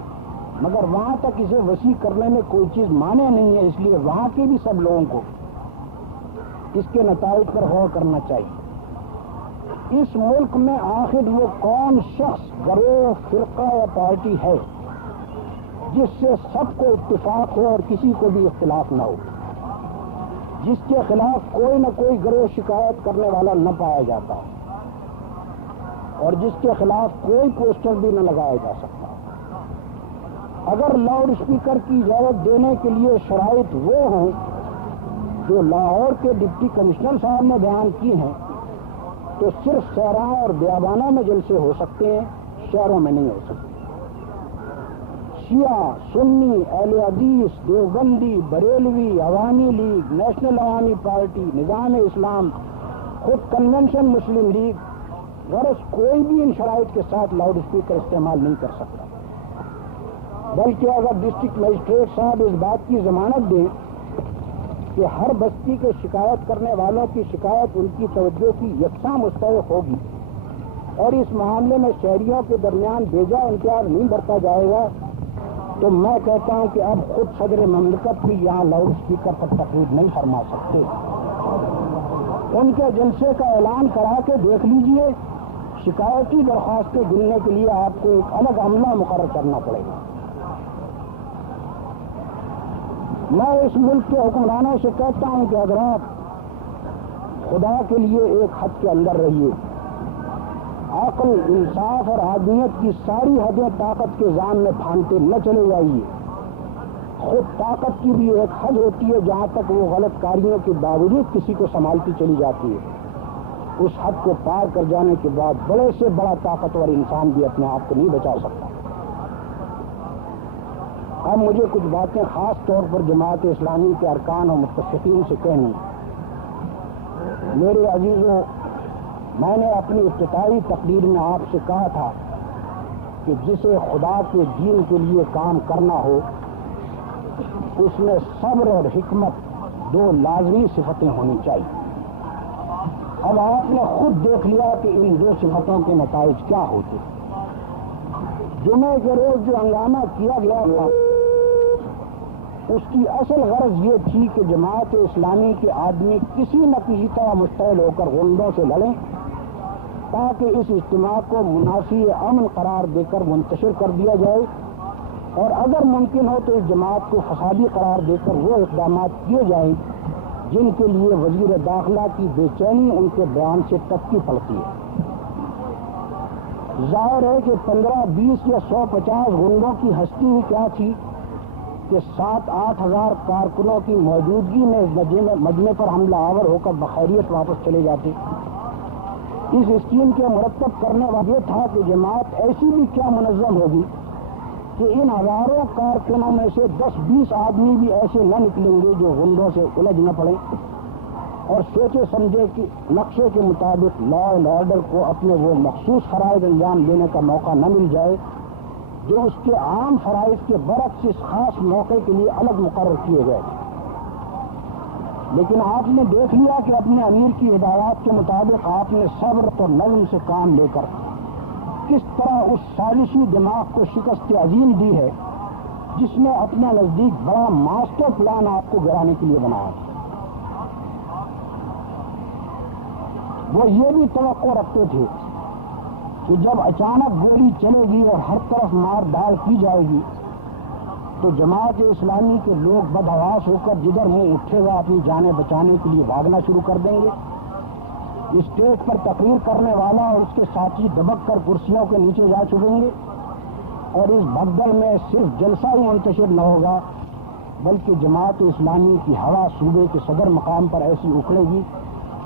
مگر وہاں تک اسے وسیع کرنے میں کوئی چیز مانے نہیں ہے، اس لیے وہاں کے بھی سب لوگوں کو اس کے نتائج پر غور کرنا چاہیے. اس ملک میں آخر وہ کون شخص، گروہ، فرقہ یا پارٹی ہے جس سے سب کو اتفاق ہو اور کسی کو بھی اختلاف نہ ہو، جس کے خلاف کوئی نہ کوئی گروہ شکایت کرنے والا نہ پایا جاتا اور جس کے خلاف کوئی پوسٹر بھی نہ لگایا جا سکتا؟ اگر لاؤڈ اسپیکر کی اجازت دینے کے لیے شرائط وہ ہوں جو لاہور کے ڈپٹی کمشنر صاحب نے بیان کی ہیں، تو صرف صحراؤں اور بیابانوں میں جلسے ہو سکتے ہیں، شہروں میں نہیں ہو سکتے۔ شیعہ، سنی، اہل حدیث، دیوبندی، بریلوی، عوامی لیگ، نیشنل عوامی پارٹی، نظام اسلام، خود کنونشن مسلم لیگ، غرض کوئی بھی ان شرائط کے ساتھ لاؤڈ اسپیکر استعمال نہیں کر سکتا، بلکہ اگر ڈسٹرکٹ مجسٹریٹ صاحب اس بات کی ضمانت دیں کہ ہر بستی کے شکایت کرنے والوں کی شکایت ان کی توجہ کی یکساں مستحق ہوگی اور اس معاملے میں شہریوں کے درمیان بیجا امتیاز نہیں برتا جائے گا، تو میں کہتا ہوں کہ اب خود صدر مملکت بھی یہاں لاؤڈ اسپیکر پر تقریر نہیں فرما سکتے۔ ان کے جلسے کا اعلان کرا کے دیکھ لیجئے، شکایتی درخواستیں گننے کے لیے آپ کو ایک الگ عملہ مقرر کرنا پڑے گا۔ میں اس ملک کے حکمرانوں سے کہتا ہوں کہ حضرات، خدا کے لیے ایک حد کے اندر رہیے، عقل، انصاف اور آدمیت کی ساری حدیں طاقت کے ذان میں پھاندتے نہ چلے جائیے۔ خود طاقت کی بھی ایک حد ہوتی ہے جہاں تک وہ غلط کاریوں کے باوجود کسی کو سنبھالتی چلی جاتی ہے، اس حد کو پار کر جانے کے بعد بڑے سے بڑا طاقتور انسان بھی اپنے آپ کو نہیں بچا سکتا۔ اب مجھے کچھ باتیں خاص طور پر جماعت اسلامی کے ارکان اور متفقین سے کہنی۔ میرے عزیزوں، میں نے اپنی افتتاحی تقریر میں آپ سے کہا تھا کہ جسے خدا کے دین کے لیے کام کرنا ہو اس میں صبر اور حکمت دو لازمی صفتیں ہونی چاہیے۔ اب آپ نے خود دیکھ لیا کہ ان دو صفتوں کے نتائج کیا ہوتے۔ جمعے کے روز جو ہنگامہ کیا گیا تھا اس کی اصل غرض یہ تھی کہ جماعت اسلامی کے آدمی کسی نہ کسی طرح مشتعل ہو کر غنڈوں سے لڑیں تاکہ اس اجتماع کو منافی امن قرار دے کر منتشر کر دیا جائے، اور اگر ممکن ہو تو اس جماعت کو فسادی قرار دے کر وہ اقدامات کیے جائیں جن کے لیے وزیر داخلہ کی بے چینی ان کے بیان سے ٹپکی پڑتی ہے۔ ظاہر ہے کہ 15، 20 یا 150 غنڈوں کی ہستی ہی کیا تھی کہ 7-8 ہزار کارکنوں کی موجودگی میں مجمع پر حملہ آور ہو کر بخیریت واپس چلے جاتے۔ اس اسکیم کے مرتب کرنے والا یہ تھا کہ جماعت ایسی بھی کیا منظم ہوگی کہ ان ہزاروں کارکنوں میں سے 10-20 آدمی بھی ایسے نہ نکلیں گے جو غنڈوں سے الجھ نہ پڑیں اور سوچے سمجھے کہ نقشے کے مطابق لا اینڈ آرڈر کو اپنے وہ مخصوص فرائض انجام دینے کا موقع نہ مل جائے جو اس کے عام فرائض کے برعکس اس خاص موقع کے لیے الگ مقرر کیے گئے۔ لیکن آپ نے دیکھ لیا کہ اپنے امیر کی ہدایات کے مطابق آپ نے صبر اور نظم سے کام لے کر کس طرح اس سازشی دماغ کو شکست عظیم دی ہے جس نے اپنے نزدیک بڑا ماسٹر پلان آپ کو گرانے کے لیے بنایا۔ وہ یہ بھی توقع رکھتے تھے کہ جب اچانک گولی چلے گی اور ہر طرف مار داڑ کی جائے گی تو جماعت اسلامی کے لوگ بدحواس ہو کر جدھر منہ اٹھے گا اپنی جانیں بچانے کے لیے بھاگنا شروع کر دیں گے۔ اسٹیج پر تقریر کرنے والا اور اس کے ساتھی دبک کر کرسیوں کے نیچے جا چھپیں گے اور اس بھگدڑ میں صرف جلسہ ہی منتشر نہ ہوگا بلکہ جماعت اسلامی کی ہوا صوبے کے صدر مقام پر ایسی اکھڑے گی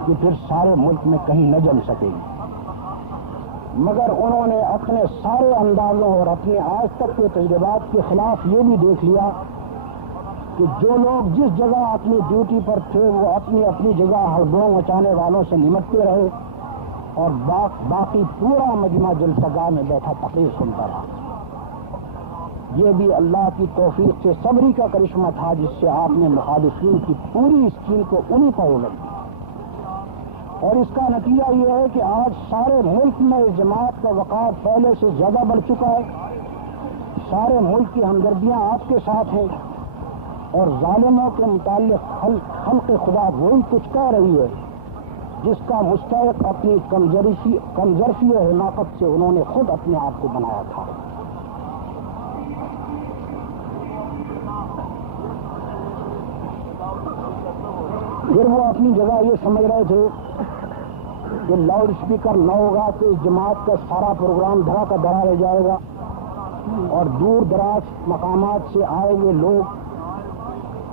کہ پھر سارے ملک میں کہیں نہ جم سکے گی۔ مگر انہوں نے اپنے سارے اندازوں اور اپنے آج تک کے تجربات کے خلاف یہ بھی دیکھ لیا کہ جو لوگ جس جگہ اپنی ڈیوٹی پر تھے وہ اپنی اپنی جگہ ہڑبڑوں مچانے والوں سے نمٹتے رہے اور باقی پورا مجمع جلسہ میں بیٹھا تقریر سنتا رہا۔ یہ بھی اللہ کی توفیق سے صبری کا کرشمہ تھا جس سے آپ نے مخالفین کی پوری اسکیم کو انہی پر الٹ دیا، اور اس کا نتیجہ یہ ہے کہ آج سارے ملک میں اس جماعت کا وقار پہلے سے زیادہ بڑھ چکا ہے۔ سارے ملک کی ہمدردیاں آپ کے ساتھ ہیں اور ظالموں کے متعلق خلق خدا وہی کچھ کہہ رہی ہے جس کا مستحق اپنی کمزرفی و حماقت سے انہوں نے خود اپنے آپ کو بنایا تھا۔ پھر وہ اپنی جگہ یہ سمجھ رہے تھے کہ لاؤڈ اسپیکر نہ ہوگا تو اس جماعت کا سارا پروگرام دھرا کا دھرا رہ جائے گا، اور دور دراز مقامات سے آئے ہوئے لوگ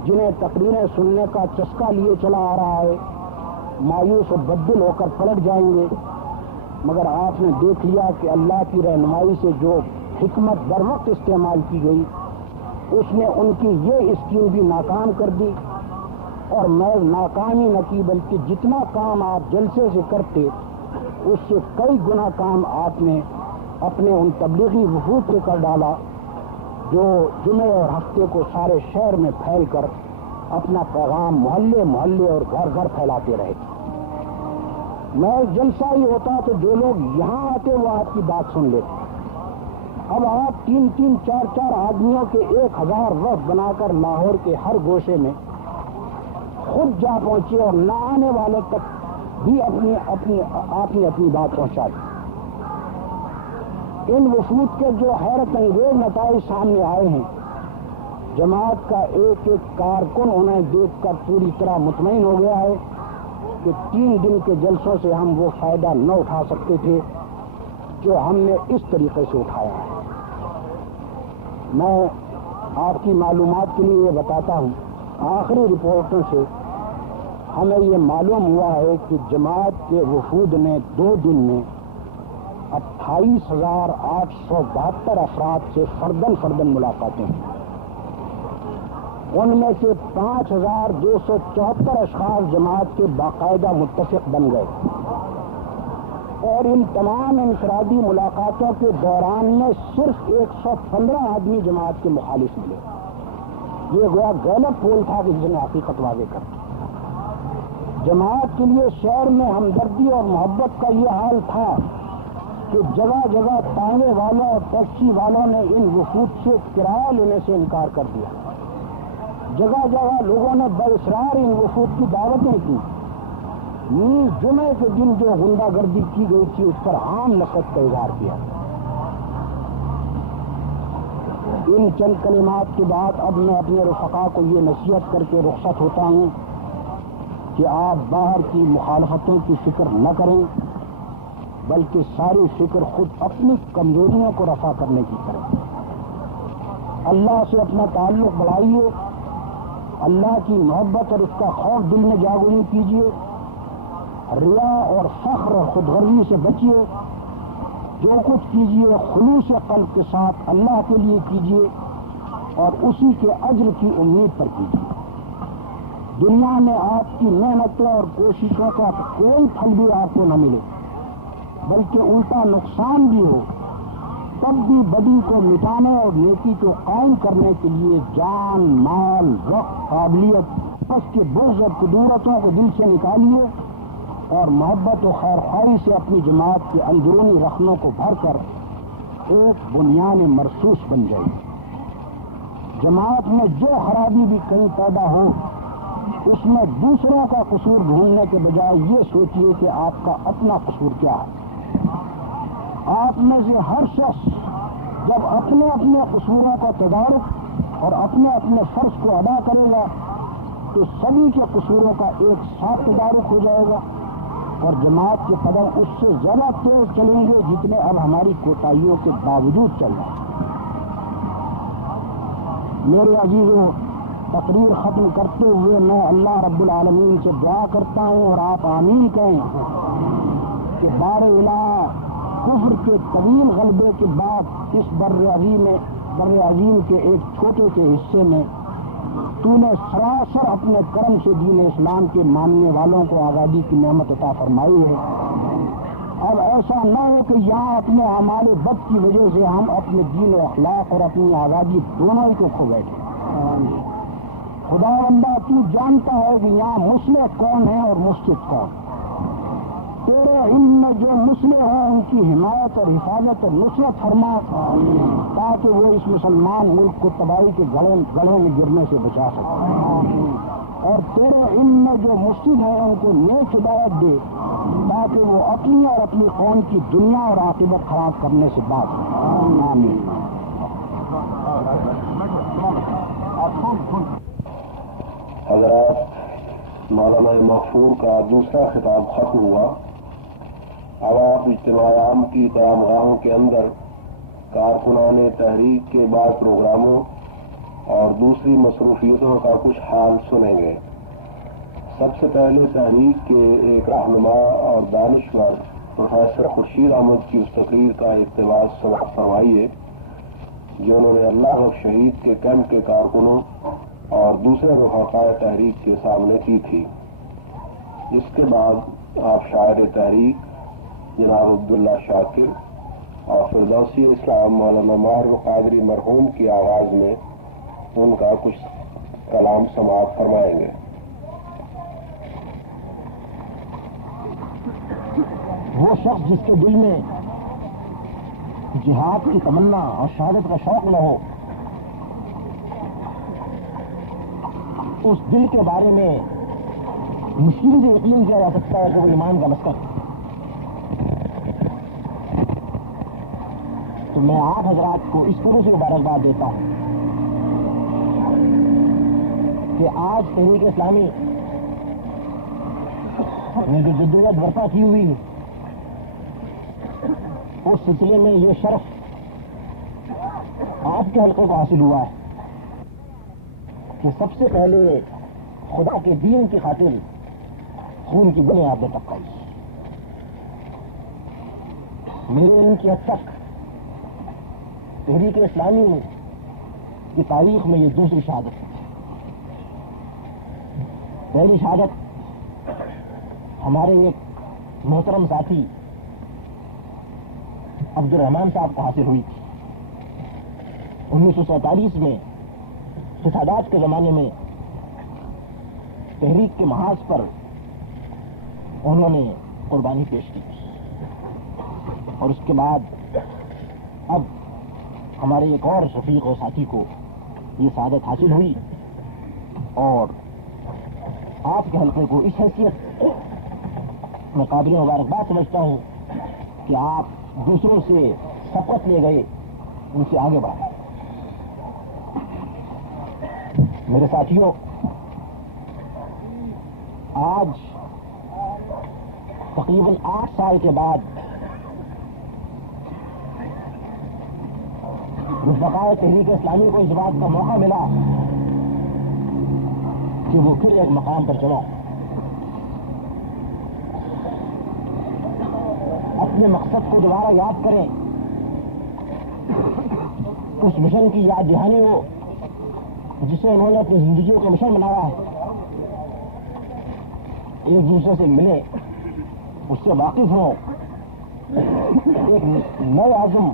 جنہیں تقریریں سننے کا چسکا لیے چلا آ رہا ہے مایوس و بددل ہو کر پلٹ جائیں گے۔ مگر آپ نے دیکھ لیا کہ اللہ کی رہنمائی سے جو حکمت بر وقت استعمال کی گئی اس نے ان کی یہ اسکیم بھی ناکام کر دی، اور محض ناکامی نہ کی بلکہ جتنا کام آپ جلسے سے کرتے اس سے کئی گنا کام آپ نے اپنے ان تبلیغی وفود سے کر ڈالا جو جمعے اور ہفتے کو سارے شہر میں پھیل کر اپنا پیغام محلے محلے اور گھر گھر پھیلاتے رہے۔ محض جلسہ ہی ہوتا تو جو لوگ یہاں آتے وہ آپ کی بات سن لیتے، اب آپ 3-3 4-4 آدمیوں کے 1000 وفد بنا کر لاہور کے ہر گوشے میں خود جا پہنچے اور نہ آنے والے تک بھی آپ نے اپنی بات پہنچائی۔ ان وفود کے جو حیرت انگیز نتائج سامنے آئے ہیں، جماعت کا ایک ایک کارکن انہیں دیکھ کر پوری طرح مطمئن ہو گیا ہے کہ 3 دن کے جلسوں سے ہم وہ فائدہ نہ اٹھا سکتے تھے جو ہم نے اس طریقے سے اٹھایا ہے۔ میں آپ کی معلومات کے لیے یہ بتاتا ہوں، آخری رپورٹوں سے ہمیں یہ معلوم ہوا ہے کہ جماعت کے وفود نے 2 دن میں 28,872 افراد سے فردن ملاقاتیں ہیں۔ ان میں سے 5,274 اشخاص جماعت کے باقاعدہ متفق بن گئے، اور ان تمام انفرادی ملاقاتوں کے دوران میں صرف 115 آدمی جماعت کے مخالف ملے۔ یہ گویا غلط پول تھا کہ جس نے حقیقت واضح کر دی۔ جماعت کے لیے شہر میں ہمدردی اور محبت کا یہ حال تھا کہ جگہ جگہ تانگے والوں اور ٹیکسی والوں نے ان وفود سے کرایہ لینے سے انکار کر دیا۔ جگہ جگہ لوگوں نے باصرار ان وفود کی دعوتیں کی۔ نیز جمعے کے دن جو غنڈہ گردی کی گئی تھی اس پر عام نفرت کا اظہار کیا۔ ان چند کلمات کے بعد اب میں اپنے رفقا کو یہ نصیحت کر کے رخصت ہوتا ہوں کہ آپ باہر کی مخالفتوں کی فکر نہ کریں، بلکہ ساری فکر خود اپنی کمزوریوں کو رفع کرنے کی کریں۔ اللہ سے اپنا تعلق بڑھائیے، اللہ کی محبت اور اس کا خوف دل میں جاگونی کیجیے، ریا اور فخر اور خودغرضی سے بچیے، جو کچھ کیجیے خلوص قلب کے ساتھ اللہ کے لیے کیجیے اور اسی کے اجر کی امید پر کیجیے۔ دنیا میں آپ کی محنتوں اور کوششوں کا کوئی پھل بھی آپ کو نہ ملے، بلکہ الٹا نقصان بھی ہو، تب بھی بدی کو مٹانے اور نیکی کو قائم کرنے کے لیے جان، مال، وقت، قابلیت، پس کے بغض اور قدورتوں کو دل سے نکالیے اور محبت و خیر خواہی سے اپنی جماعت کے اندرونی رخنوں کو بھر کر ایک بنیان مرصوص بن جائے۔ جماعت میں جو خرابی بھی کہیں پیدا ہو اس میں دوسروں کا قصور ڈھونڈنے کے بجائے یہ سوچیے کہ آپ کا اپنا قصور کیا ہے۔ آپ میں سے ہر شخص جب اپنے اپنے قصوروں کا تدارک اور اپنے اپنے فرض کو ادا کرے گا تو سبھی کے قصوروں کا ایک ساتھ تدارک ہو جائے گا اور جماعت کے قدم اس سے زیادہ تیز چلیں گے جتنے اب ہماری کوتاہیوں کے باوجود چل رہے ہیں۔ میرے عزیزوں، تقریر ختم کرتے ہوئے میں اللہ رب العالمین سے دعا کرتا ہوں اور آپ آمین کہیں کہ بار الہ کفر کے طویل غلبے کے بعد اس بر عظیم کے ایک چھوٹے سے حصے میں تو نے سراسر اپنے کرم سے دین اسلام کے ماننے والوں کو آزادی کی نعمت عطا فرمائی ہے۔ اب ایسا نہ ہو کہ یہاں اپنے اعمال بد کی وجہ سے ہم اپنے دین و اخلاق اور اپنی آزادی دونوں ہی کو کھو بیٹھے۔ خداوندہ تو جانتا ہے کہ یہاں مصلح کون ہے اور مفسد کون۔ تیرے علم میں جو مصلح ہیں ان کی حمایت اور حفاظت اور نصرت فرما تاکہ وہ اس مسلمان ملک کو تباہی کے گڑھے میں گرنے سے بچا سکے۔ اور تیرے علم میں جو مرشد ہیں ان کو نیک ہدایت دے تاکہ وہ اپنی اور اپنی قوم کی دنیا اور عاقبت خراب کرنے سے باز ہوں۔ آمین۔ حضرات، مولانا مغفور کا دوسرا خطاب ختم ہوا۔ اب آپ اجتماع عام کی قیام گاہوں کے اندر کارکنان تحریک کے بعض پروگراموں اور دوسری مصروفیتوں کا کچھ حال سنیں گے۔ سب سے پہلے تحریک کے ایک رہنما اور دانشور پروفیسر خورشید احمد کی اس تقریر کا اقتباس سماعت فرمائیے جو انہوں نے اللہ اور شہید کے کیمپ کے کارکنوں اور دوسرے رفقاء تحریک کے سامنے کی تھی۔ اس کے بعد آپ شاعر تحریک جناب عبداللہ شاکر اور فردوسی اسلام مولانا ماہر قادری مرحوم کی آواز میں ان کا کچھ کلام سماعت فرمائیں گے۔ وہ شخص جس کے دل میں جہاد کی تمنا اور شہادت کا شوق نہ ہو، اس دل کے بارے میں مشکل سے یقین کیا جا سکتا ہے کہ وہ ایمان کا مسکن۔ تو میں آپ حضرات کو اس طرح سے مبارکباد دیتا ہوں کہ آج تحریک اسلامی نے جو جدوجہد برپا کی ہوئی ہے، اس سلسلے میں یہ شرف آپ کے حلقے کو حاصل ہوا ہے کہ سب سے پہلے خدا کے دین کی خاطر خون کی بنیں آپ نے ٹپکائی۔ میرے علم کی حد تک تحریک اسلامی کی تاریخ میں یہ دوسری شہادت ہے۔ پہلی شہادت ہمارے ایک محترم ساتھی عبد الرحمان صاحب کو حاصل ہوئی تھی 1947 میں فسادات کے زمانے میں۔ تحریک کے محاذ پر انہوں نے قربانی پیش کی اور اس کے بعد اب ہمارے ایک اور شفیق و ساتھی کو یہ سعادت حاصل ہوئی، اور آپ کے حلقے کو اس حیثیت میں قابل مبارکباد سمجھتا ہوں کہ آپ دوسروں سے سبقت لے گئے، ان سے آگے بڑھے۔ میرے ساتھیوں، آج تقریباً 8 سال کے بعد رفقائے تحریک اسلامی کو اس بات کا موقع ملا کہ وہ پھر ایک مقام پر چلا، اپنے مقصد کو دوبارہ یاد کریں، اس مشن کی یاد دہانی ہو جسے انہوں نے اپنی زندگیوں کا مشن بنایا ہے۔ ایک دوسرے سے ملے، اس سے واقف ہوں، ایک نئے عزم،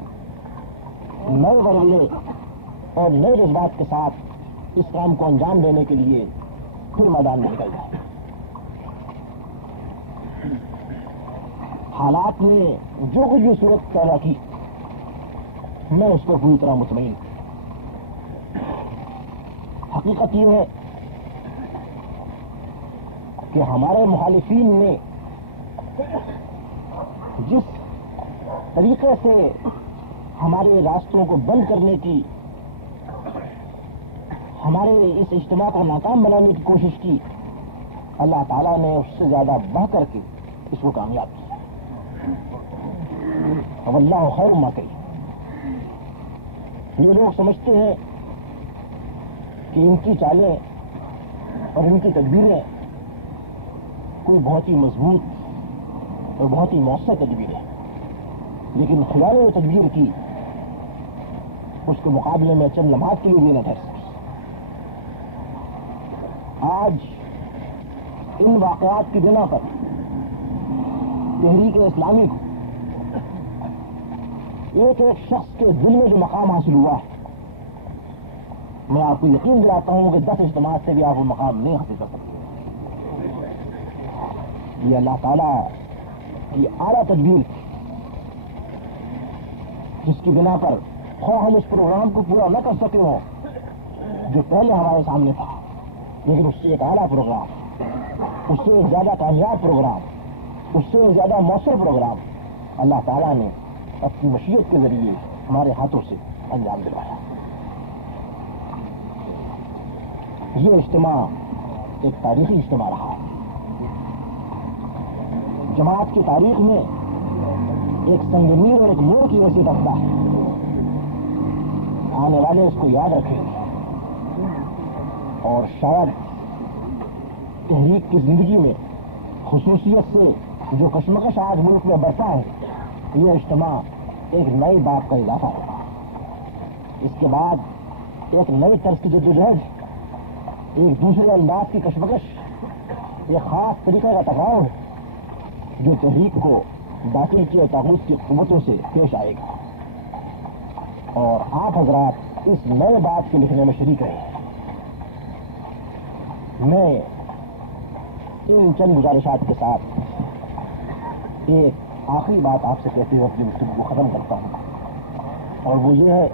نئے رویے اور نئے جذبات کے ساتھ اس کام کو انجام دینے کے لیے پھر میدان میں نکل جائے۔ حالات نے جو کچھ بھی صورت پیدا کی، میں اس پر پوری طرح مطمئن ہوں۔ حقیقت یہ ہے کہ ہمارے مخالفین نے جس طریقے سے ہمارے راستوں کو بند کرنے کی، ہمارے اس اجتماع کو ناکام بنانے کی کوشش کی، اللہ تعالیٰ نے اس سے زیادہ بڑھ کر کے اس کو کامیاب کیا۔ واللہ خیر ما کری۔ یہ لوگ سمجھتے ہیں کہ ان کی چالیں اور ان کی تدبیریں کوئی بہت ہی مضبوط اور بہت ہی مؤثر تدبیر ہے، لیکن خدا نے وہ تدبیر کی، اس کے مقابلے میں چند لمحات کے لیے بھی نہ ٹھہر سکی۔ آج ان واقعات کی بنا پر تحریک اسلامی کو ایک ایک شخص کے دل میں جو مقام حاصل ہوا ہے، میں آپ کو یقین دلاتا ہوں کہ 10 اجتماعات سے بھی آپ وہ مقام نہیں حاصل کر سکتے۔ یہ اللہ تعالیٰ کی اعلیٰ تدبیر تھی، جس کی بنا پر خواہ ہم اس پروگرام کو پورا نہ کر سکے ہوں جو پہلے ہمارے سامنے تھا، لیکن اس سے ایک اعلیٰ پروگرام، اس سے ایک زیادہ کامیاب پروگرام، اس سے ایک زیادہ مؤثر پروگرام اللہ تعالیٰ نے اپنی مشیت کے ذریعے ہمارے ہاتھوں سے انجام دلوایا۔ یہ اجتماع ایک تاریخی اجتماع رہا۔ جماعت کی تاریخ میں ایک سنگمیر اور ایک موڑ کی حیثیت رکھتا ہے۔ آنے والے اس کو یاد رکھیں گے اور شاید تحریک کی زندگی میں خصوصیت سے جو کشمکش آج ملک میں برپا ہے، یہ اجتماع ایک نئی بات کا اضافہ ہوگا۔ اس کے بعد ایک نئی طرز کی جدوجہد، ایک دوسرے انداز کی کشمکش، ایک خاص طریقے کا ٹکراؤ جو تحریک کو داخل کی اور طاغوت کی قوتوں سے پیش آئے گا، اور آپ حضرات اس نئے بات کے لکھنے میں شریک رہے۔ میں ان چند گزارشات کے ساتھ ایک آخری بات آپ سے کہتے ہوئے اپنی گفتگو کو ختم کرتا ہوں، اور وہ یہ ہے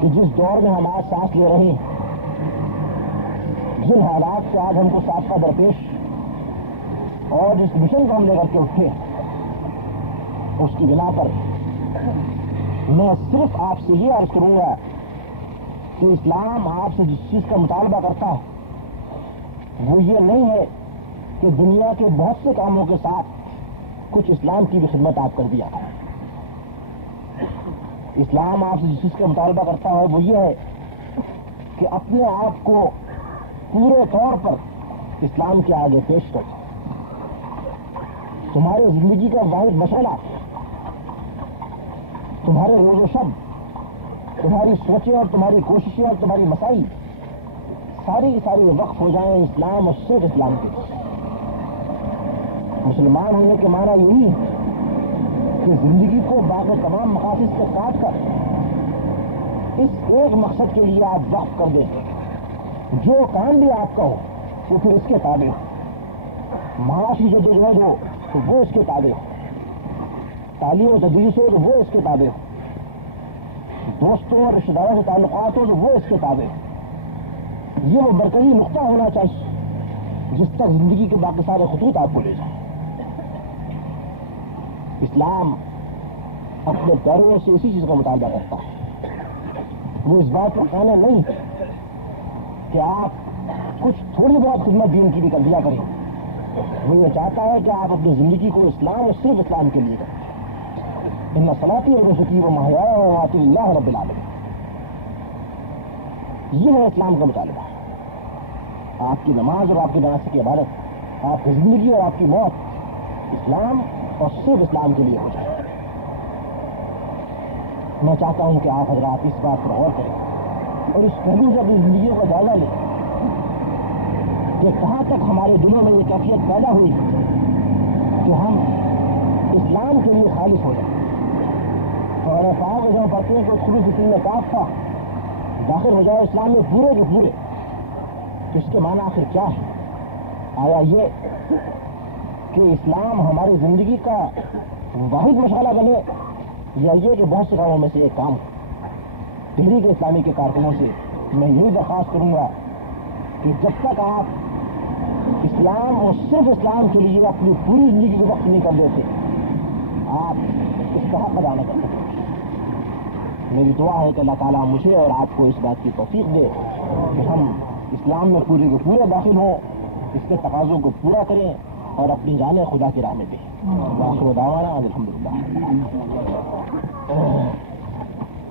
کہ جس دور میں ہم آج سانس لے رہے ہیں، جن حالات سے آج ہم کو ساتھ کا درپیش اور جس مشن کو ہم لے کر کے اٹھے، اس کی بنا پر میں صرف آپ سے یہ عرض کروں گا کہ اسلام آپ سے جس چیز کا مطالبہ کرتا ہے وہ یہ نہیں ہے کہ دنیا کے بہت سے کاموں کے ساتھ کچھ اسلام کی بھی خدمت آپ کر دیا۔ اسلام آپ سے جس چیز کا مطالبہ کرتا ہے وہ یہ ہے کہ اپنے آپ کو پورے طور پر اسلام کے آگے پیش کر۔ تمہارے زندگی کا واحد مسئلہ، تمہارے روز و شب، تمہاری سوچیں اور تمہاری کوششیں اور تمہاری مسائی ساری وقف ہو جائیں اسلام اور صرف اسلام کے۔ مسلمان ہونے کے معنی یہی ہے کہ زندگی کو باقی تمام مقاصد سے کاٹ کر اس ایک مقصد کے لیے آپ وقف کر دیں، جو کام بھی آپ کا ہو وہ پھر اس کے تابع ہو، معاشی جدوجہد ہو تو وہ اس کے تابع ہو، تعلیم و تدریس ہو تو وہ اس کے تابع ہو، دوستوں اور رشتے داروں سے تعلقات ہو تو وہ اس کے تابع ہو۔ یہ وہ مرکزی نقطہ ہونا چاہیے جس تک زندگی کے باقی سارے خطوط آپ کو لے جائیں۔ اسلام اپنے پیرووں سے اسی چیز کا مطالبہ کرتا ہے۔ وہ اس بات کو کہنا نہیں کہ آپ کچھ تھوڑی بہت خدمت دین کی بھی کر دیا کریں، وہ یہ چاہتا ہے کہ آپ اپنی زندگی کو اسلام اور صرف اسلام کے لیے کریں۔ ان صلاتی و نسکی و محیایا و مماتی للہ رب العالمین، یہ ہے اسلام کا مطالبہ۔ آپ کی نماز اور آپ کی جنازے کی عبادت، آپ کی زندگی اور آپ کی موت اسلام اور صرف اسلام کے لیے ہو جائے۔ میں چاہتا ہوں کہ آپ حضرات اس بات پر غور کریں اور اس پہلو سے اپنی زندگیوں کا جائزہ لیں کہ کہاں تک ہمارے دلوں میں یہ کیفیت پیدا ہوئی کہ ہم اسلام کے لیے خالص ہو جائیں، اور افواہوں کو جب پڑھتے ہیں کہ خلوص الدین میں کافہ داخل ہو جائے اسلام میں پورے کے پورے، تو اس کے معنی آخر کیا ہے؟ آیا یہ کہ اسلام ہماری زندگی کا واحد مشغلہ بنے، یا یہ کہ بہت سے کاموں میں سے ایک کام؟ تحریک اسلامی کے کارکنوں سے میں یہی درخواست کروں گا کہ جب تک آپ اسلام اور صرف اسلام کے لیے اپنی پوری زندگی کو وقت نہیں کر دیتے، آپ اس کا حق ادا نہ کر سکتے۔ میری دعا ہے کہ اللہ تعالیٰ مجھے اور آپ کو اس بات کی توفیق دے کہ ہم اسلام میں پورے کے پورے داخل ہوں، اس کے تقاضوں کو پورا کریں اور اپنی جانیں خدا کی راہ میں دیں۔ آخر دعوانا الحمدللہ۔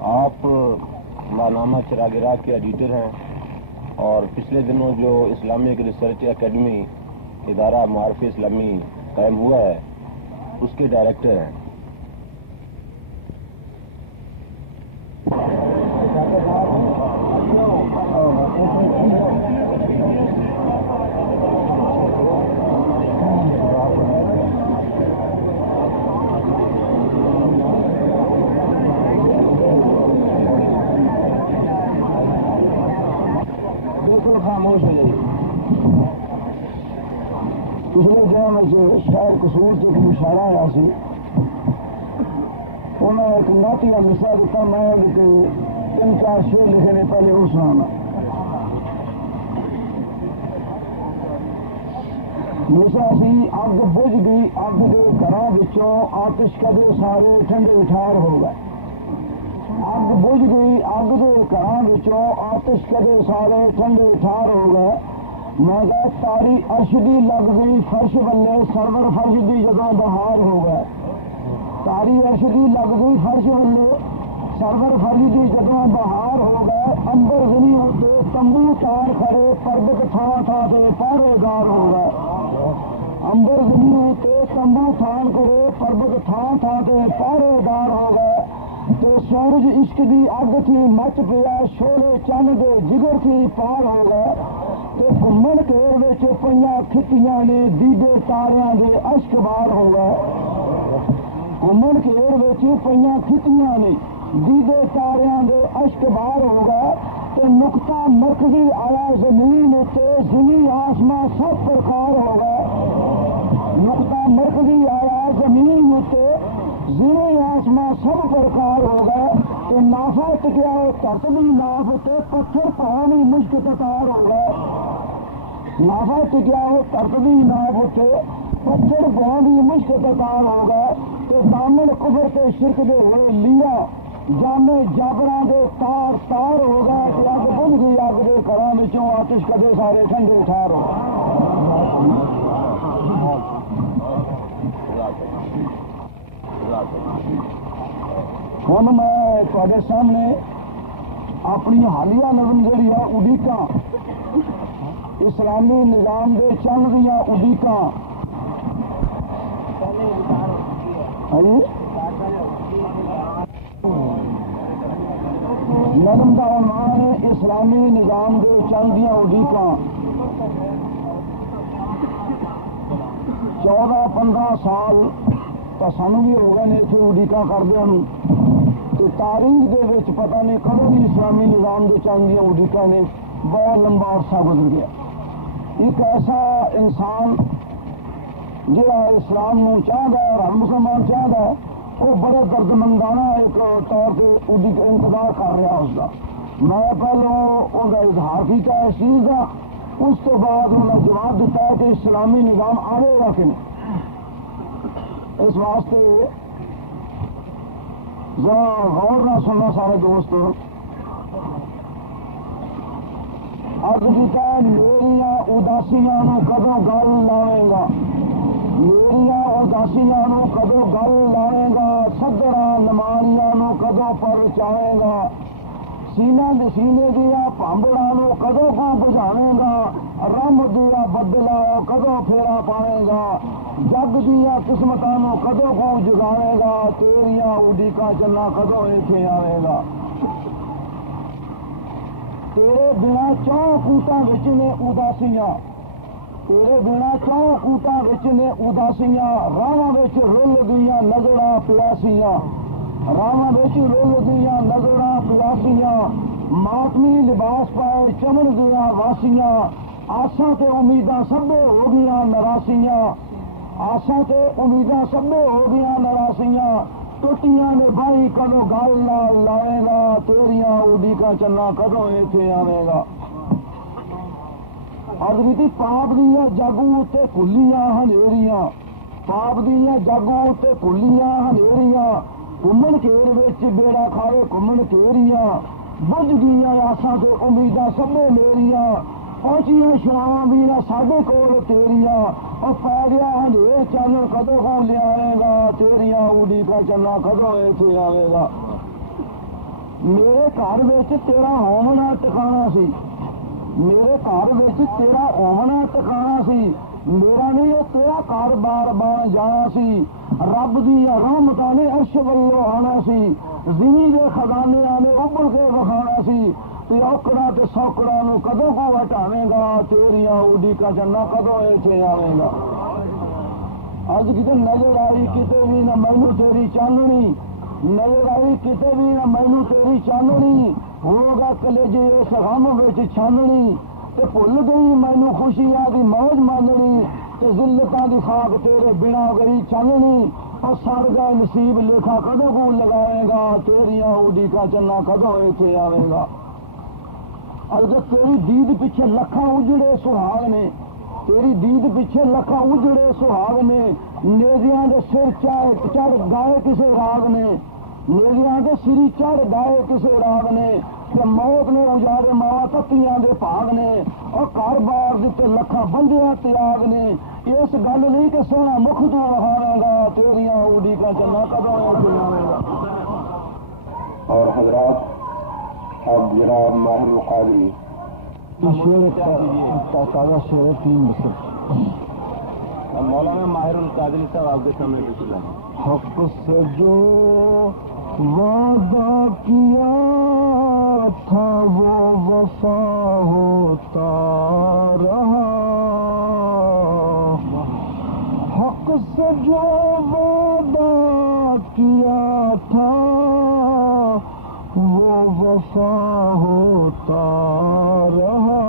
آپ مولانہ چراغ راہ کے ایڈیٹر ہیں اور پچھلے دنوں جو اسلامک ریسرچ اکیڈمی ادارہ معارف اسلامی قائم ہوا ہے اس کے ڈائریکٹر ہیں۔ شاید قصور سے کوئی اشارہ آیا سی انہیں ایک نوٹیا مسا دیتا میں کہ 3-4 شعر لکھے نے پہلے وہ سنانا جیسے اسی اگ بجھ گئی، اگ کے گھروں وچوں آتش کدے سارے ٹھنڈے ٹھار ہو گئے. اگ بجھ گئی، اگ کے گھروں وچوں آتش کدے سارے ٹھنڈے ٹھار ہو گئے. میں کہ تاری عرش دی لگ گئی فرش بلے، سرور فرش دی جگہ بہار ہو گئے. تاری عرش دی لگ گئی فرش بلے، سرور فرش دی جگہ بہار ہو گئے. امبر زمین ہوتے تمبو تار کھڑے، پربت تھان تھا سے پہرے دار ہو گئے. امبر زمین ہوتے تمبو تھان کرے، پربت تھان تھا سے پہرے دار ہو گئے. تو سورج عشق دی اگ تھی مچ پیا، شولے چند دے جگر تھی پار ہو گئے. تو گھومن گھیر وچ پئیاں کھٹیاں نے، دیدے تاریاں دے اشک بار ہو گئے. گھومن گھیر وچ پئیاں کھٹیاں نے، دیدے تاریاں دے اشک بار ہو گئے. تو نقطہ مرکزی آیا زمین تے، زمین آسمان سب پرکار ہو گئے. نقطہ مرکزی آیا زمین تے، زمین آسمان سب پرکار ہو گئے. تو نافا ٹکیا ہے ترتبی ناف تے، پتھر پہانی مشک تتار ہو گئے. نافا ٹکیا ہے ترتبی ناف تے، پتھر پہانی مشک تتار ہو گئے. تو دامن کفر تے شرک دے ہوئے لیا، جامے جابراں دے تار تار ہو گئے. کہ اگ بجھ گئی، اگ دے گھراں وچوں آتش کدے سارے ٹھنڈے ٹھار ہو گئے. ہن میں تواڈے سامنے اپنی حالیہ نظم جہی ہے اڈیکاں، اسلامی نظام دے چل دیاں اڈیکاں نظم کا عنوان ہے اسلامی نظام دے چل دیاں اڈیکاں. 14-15 سال تو سانوں بھی ہو گئے نے اتنے اڈیکاں کردے ہیں. تو تاریخ دے وچ پتہ نہیں کدوں بھی اسلامی نظام دے چل دیاں اڈیکاں نے بہت لمبا عرصہ گزر گیا. ایک ایسا انسان جہاں اسلام نو چاہتا ہے اور ہر مسلمان چاہتا ہے، وہ بڑے دردمندانہ ایک طور پہ انتظار کر رہا اس کا. میں پہلے ان کا اظہار کیا اس چیز کا، اس کے بعد انہوں نے جواب دیتا ہے کہ اسلامی نظام آئے گا کہ نہیں. اس واسطے ذرا غور نہ سننا سارے دوست. عرض کیتا ہے میریاں اداسیاں نو کدوں گل لاوے گا، میریاں اداسیاں نو کدوں گل لاوے گا، صدراں نماریاں نو کدوں پر چاہے گا، سینے دیا پامبڑاں نو کدوں کو بجھاوے گا، رم دیا بدلا کدوں پھیرا پائے گا، جگ دیا قسمتاں نو کدوں کو جگاوے گا، تیریاں اڈیکاں چلنا کدوں ایتھے آوے گا. تیرے بنا چون کوٹاں وچ نے اداسیاں، تیرے بنا چون کوٹاں وچ نے اداسیاں، راواں وچ رل گئیاں نظراں پیاسیاں، راواں وچ رل گئیاں نظراں پیاسیاں، ماتمی لباس پائے چمن گیا واسیاں، آساں تے امیداں سبے ہو گیا نراسیاں، آساں تے امیداں سبے ہو گیا نراسیاں، ٹوٹیاں نے بھائی کدوں گل نہ لائے گا، تیریاں اڈیکاں چلنا کدوں ایتھے آوے گا. حضرت پاپ دیاں جگوں تے کھلیاں ہنیریاں، پاپ دیاں جگوں تے کھلیاں ہنیریاں، گھومن گھیر وچ بیڑا کھاوے گھومن گھیریاں، بجھ گئیاں آساں تے امیداں سبے میریاں، پہنچیاں شواواں بھی نہ ساڈے کول تیریاں، اور پی گیا ہنیر چانن کدوں کو لیاوے گا، تیریاں اڈیکاں چلنا کدوں ایتھے آوے گا. میرے گھر وچ تیرا ہونا ٹکانا سی، میرے گھر وچ تیرا ہونا ٹکانا سی، میرا نہیں یہ تیرا گھر بار بار جانا سی، رب دی رحمتاں نے عرش ولو آنا سی، زمین دے خزانے نے ابل کے وکھانا سی، تے اوکڑا تے سوکڑا نو کدوں کو ہٹاوے گا، تیریاں اڈیکاں چلنا کدوں ایتھے آوے گا. اج کتے نظر آئی کتے بھی نہ مینوں تیری چاننی، نظر آئی کتے بھی نہ مینوں تیری چاننی، ہوگا کلیجے اس غم وچ چھاننی، تے بھل گئی مینوں خوشیاں دی موج ماننی، تے ذلتاں دی خاک تیرے بنا گئی چاننی، اور سر گئے نصیب لیکھا کدوں کو لگائے گا، تیریاں اڈیکاں چلنا کدوں ایتھے آوے گا. اگر تیری دید پیچھے لکھاں اجڑے سہاگ نے، تیری دید پیچھے لکھا اجڑے سہاگ نے، نیزیاں دے سر چڑھ گائے کسے راگ نے، نیزیاں دے سری چڑھ گائے کسے راگ نے، کہ موت نے اجارے ماں تتیاں دے بھاگ نے، اور گھر بار دیتے لکھاں بندیاں تیاگ نے، اس گل نہیں کہ سونا مکھ تو وہاوے گا، تیریاں اوڈی کا چنا کدوں چلاوے گا۔ اور حضرات اب جناب ماہر القادری شیر 3 بسر مولانا ماہر القادری صاحب آپ کے سامنے پیش کریں۔ حق سے جو وعدہ کیا تھا وہ وفا ہوتا رہا، حق سے جو وعدہ کیا تھا وہ وفا ہوتا رہا،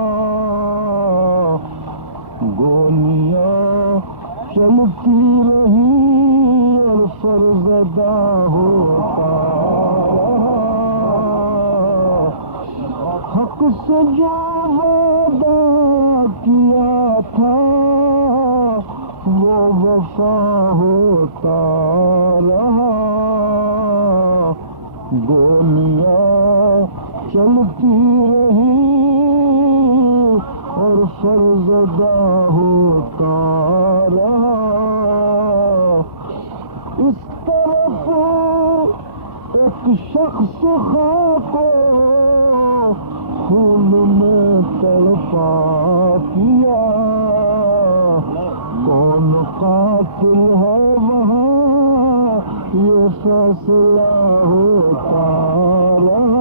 گولیاں چلتی رہی اور فرزدہ ہوتا رہا، حق سے جو وعدہ کیا تھا وہ وفا ہوتا رہا، گولیاں چلتی رہی اور فرزدہ ہوتا رہا، اس طرف ایک شخص خاک خون میں تڑپا کیا، کون قاتل ہے وہاں یہ فیصلہ ہوتا رہا،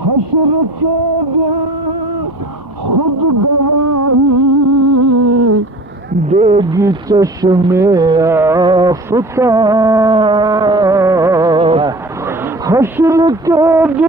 حشر کے دن خود گواہی دے گی چشمے آفتاب، حشر کے دن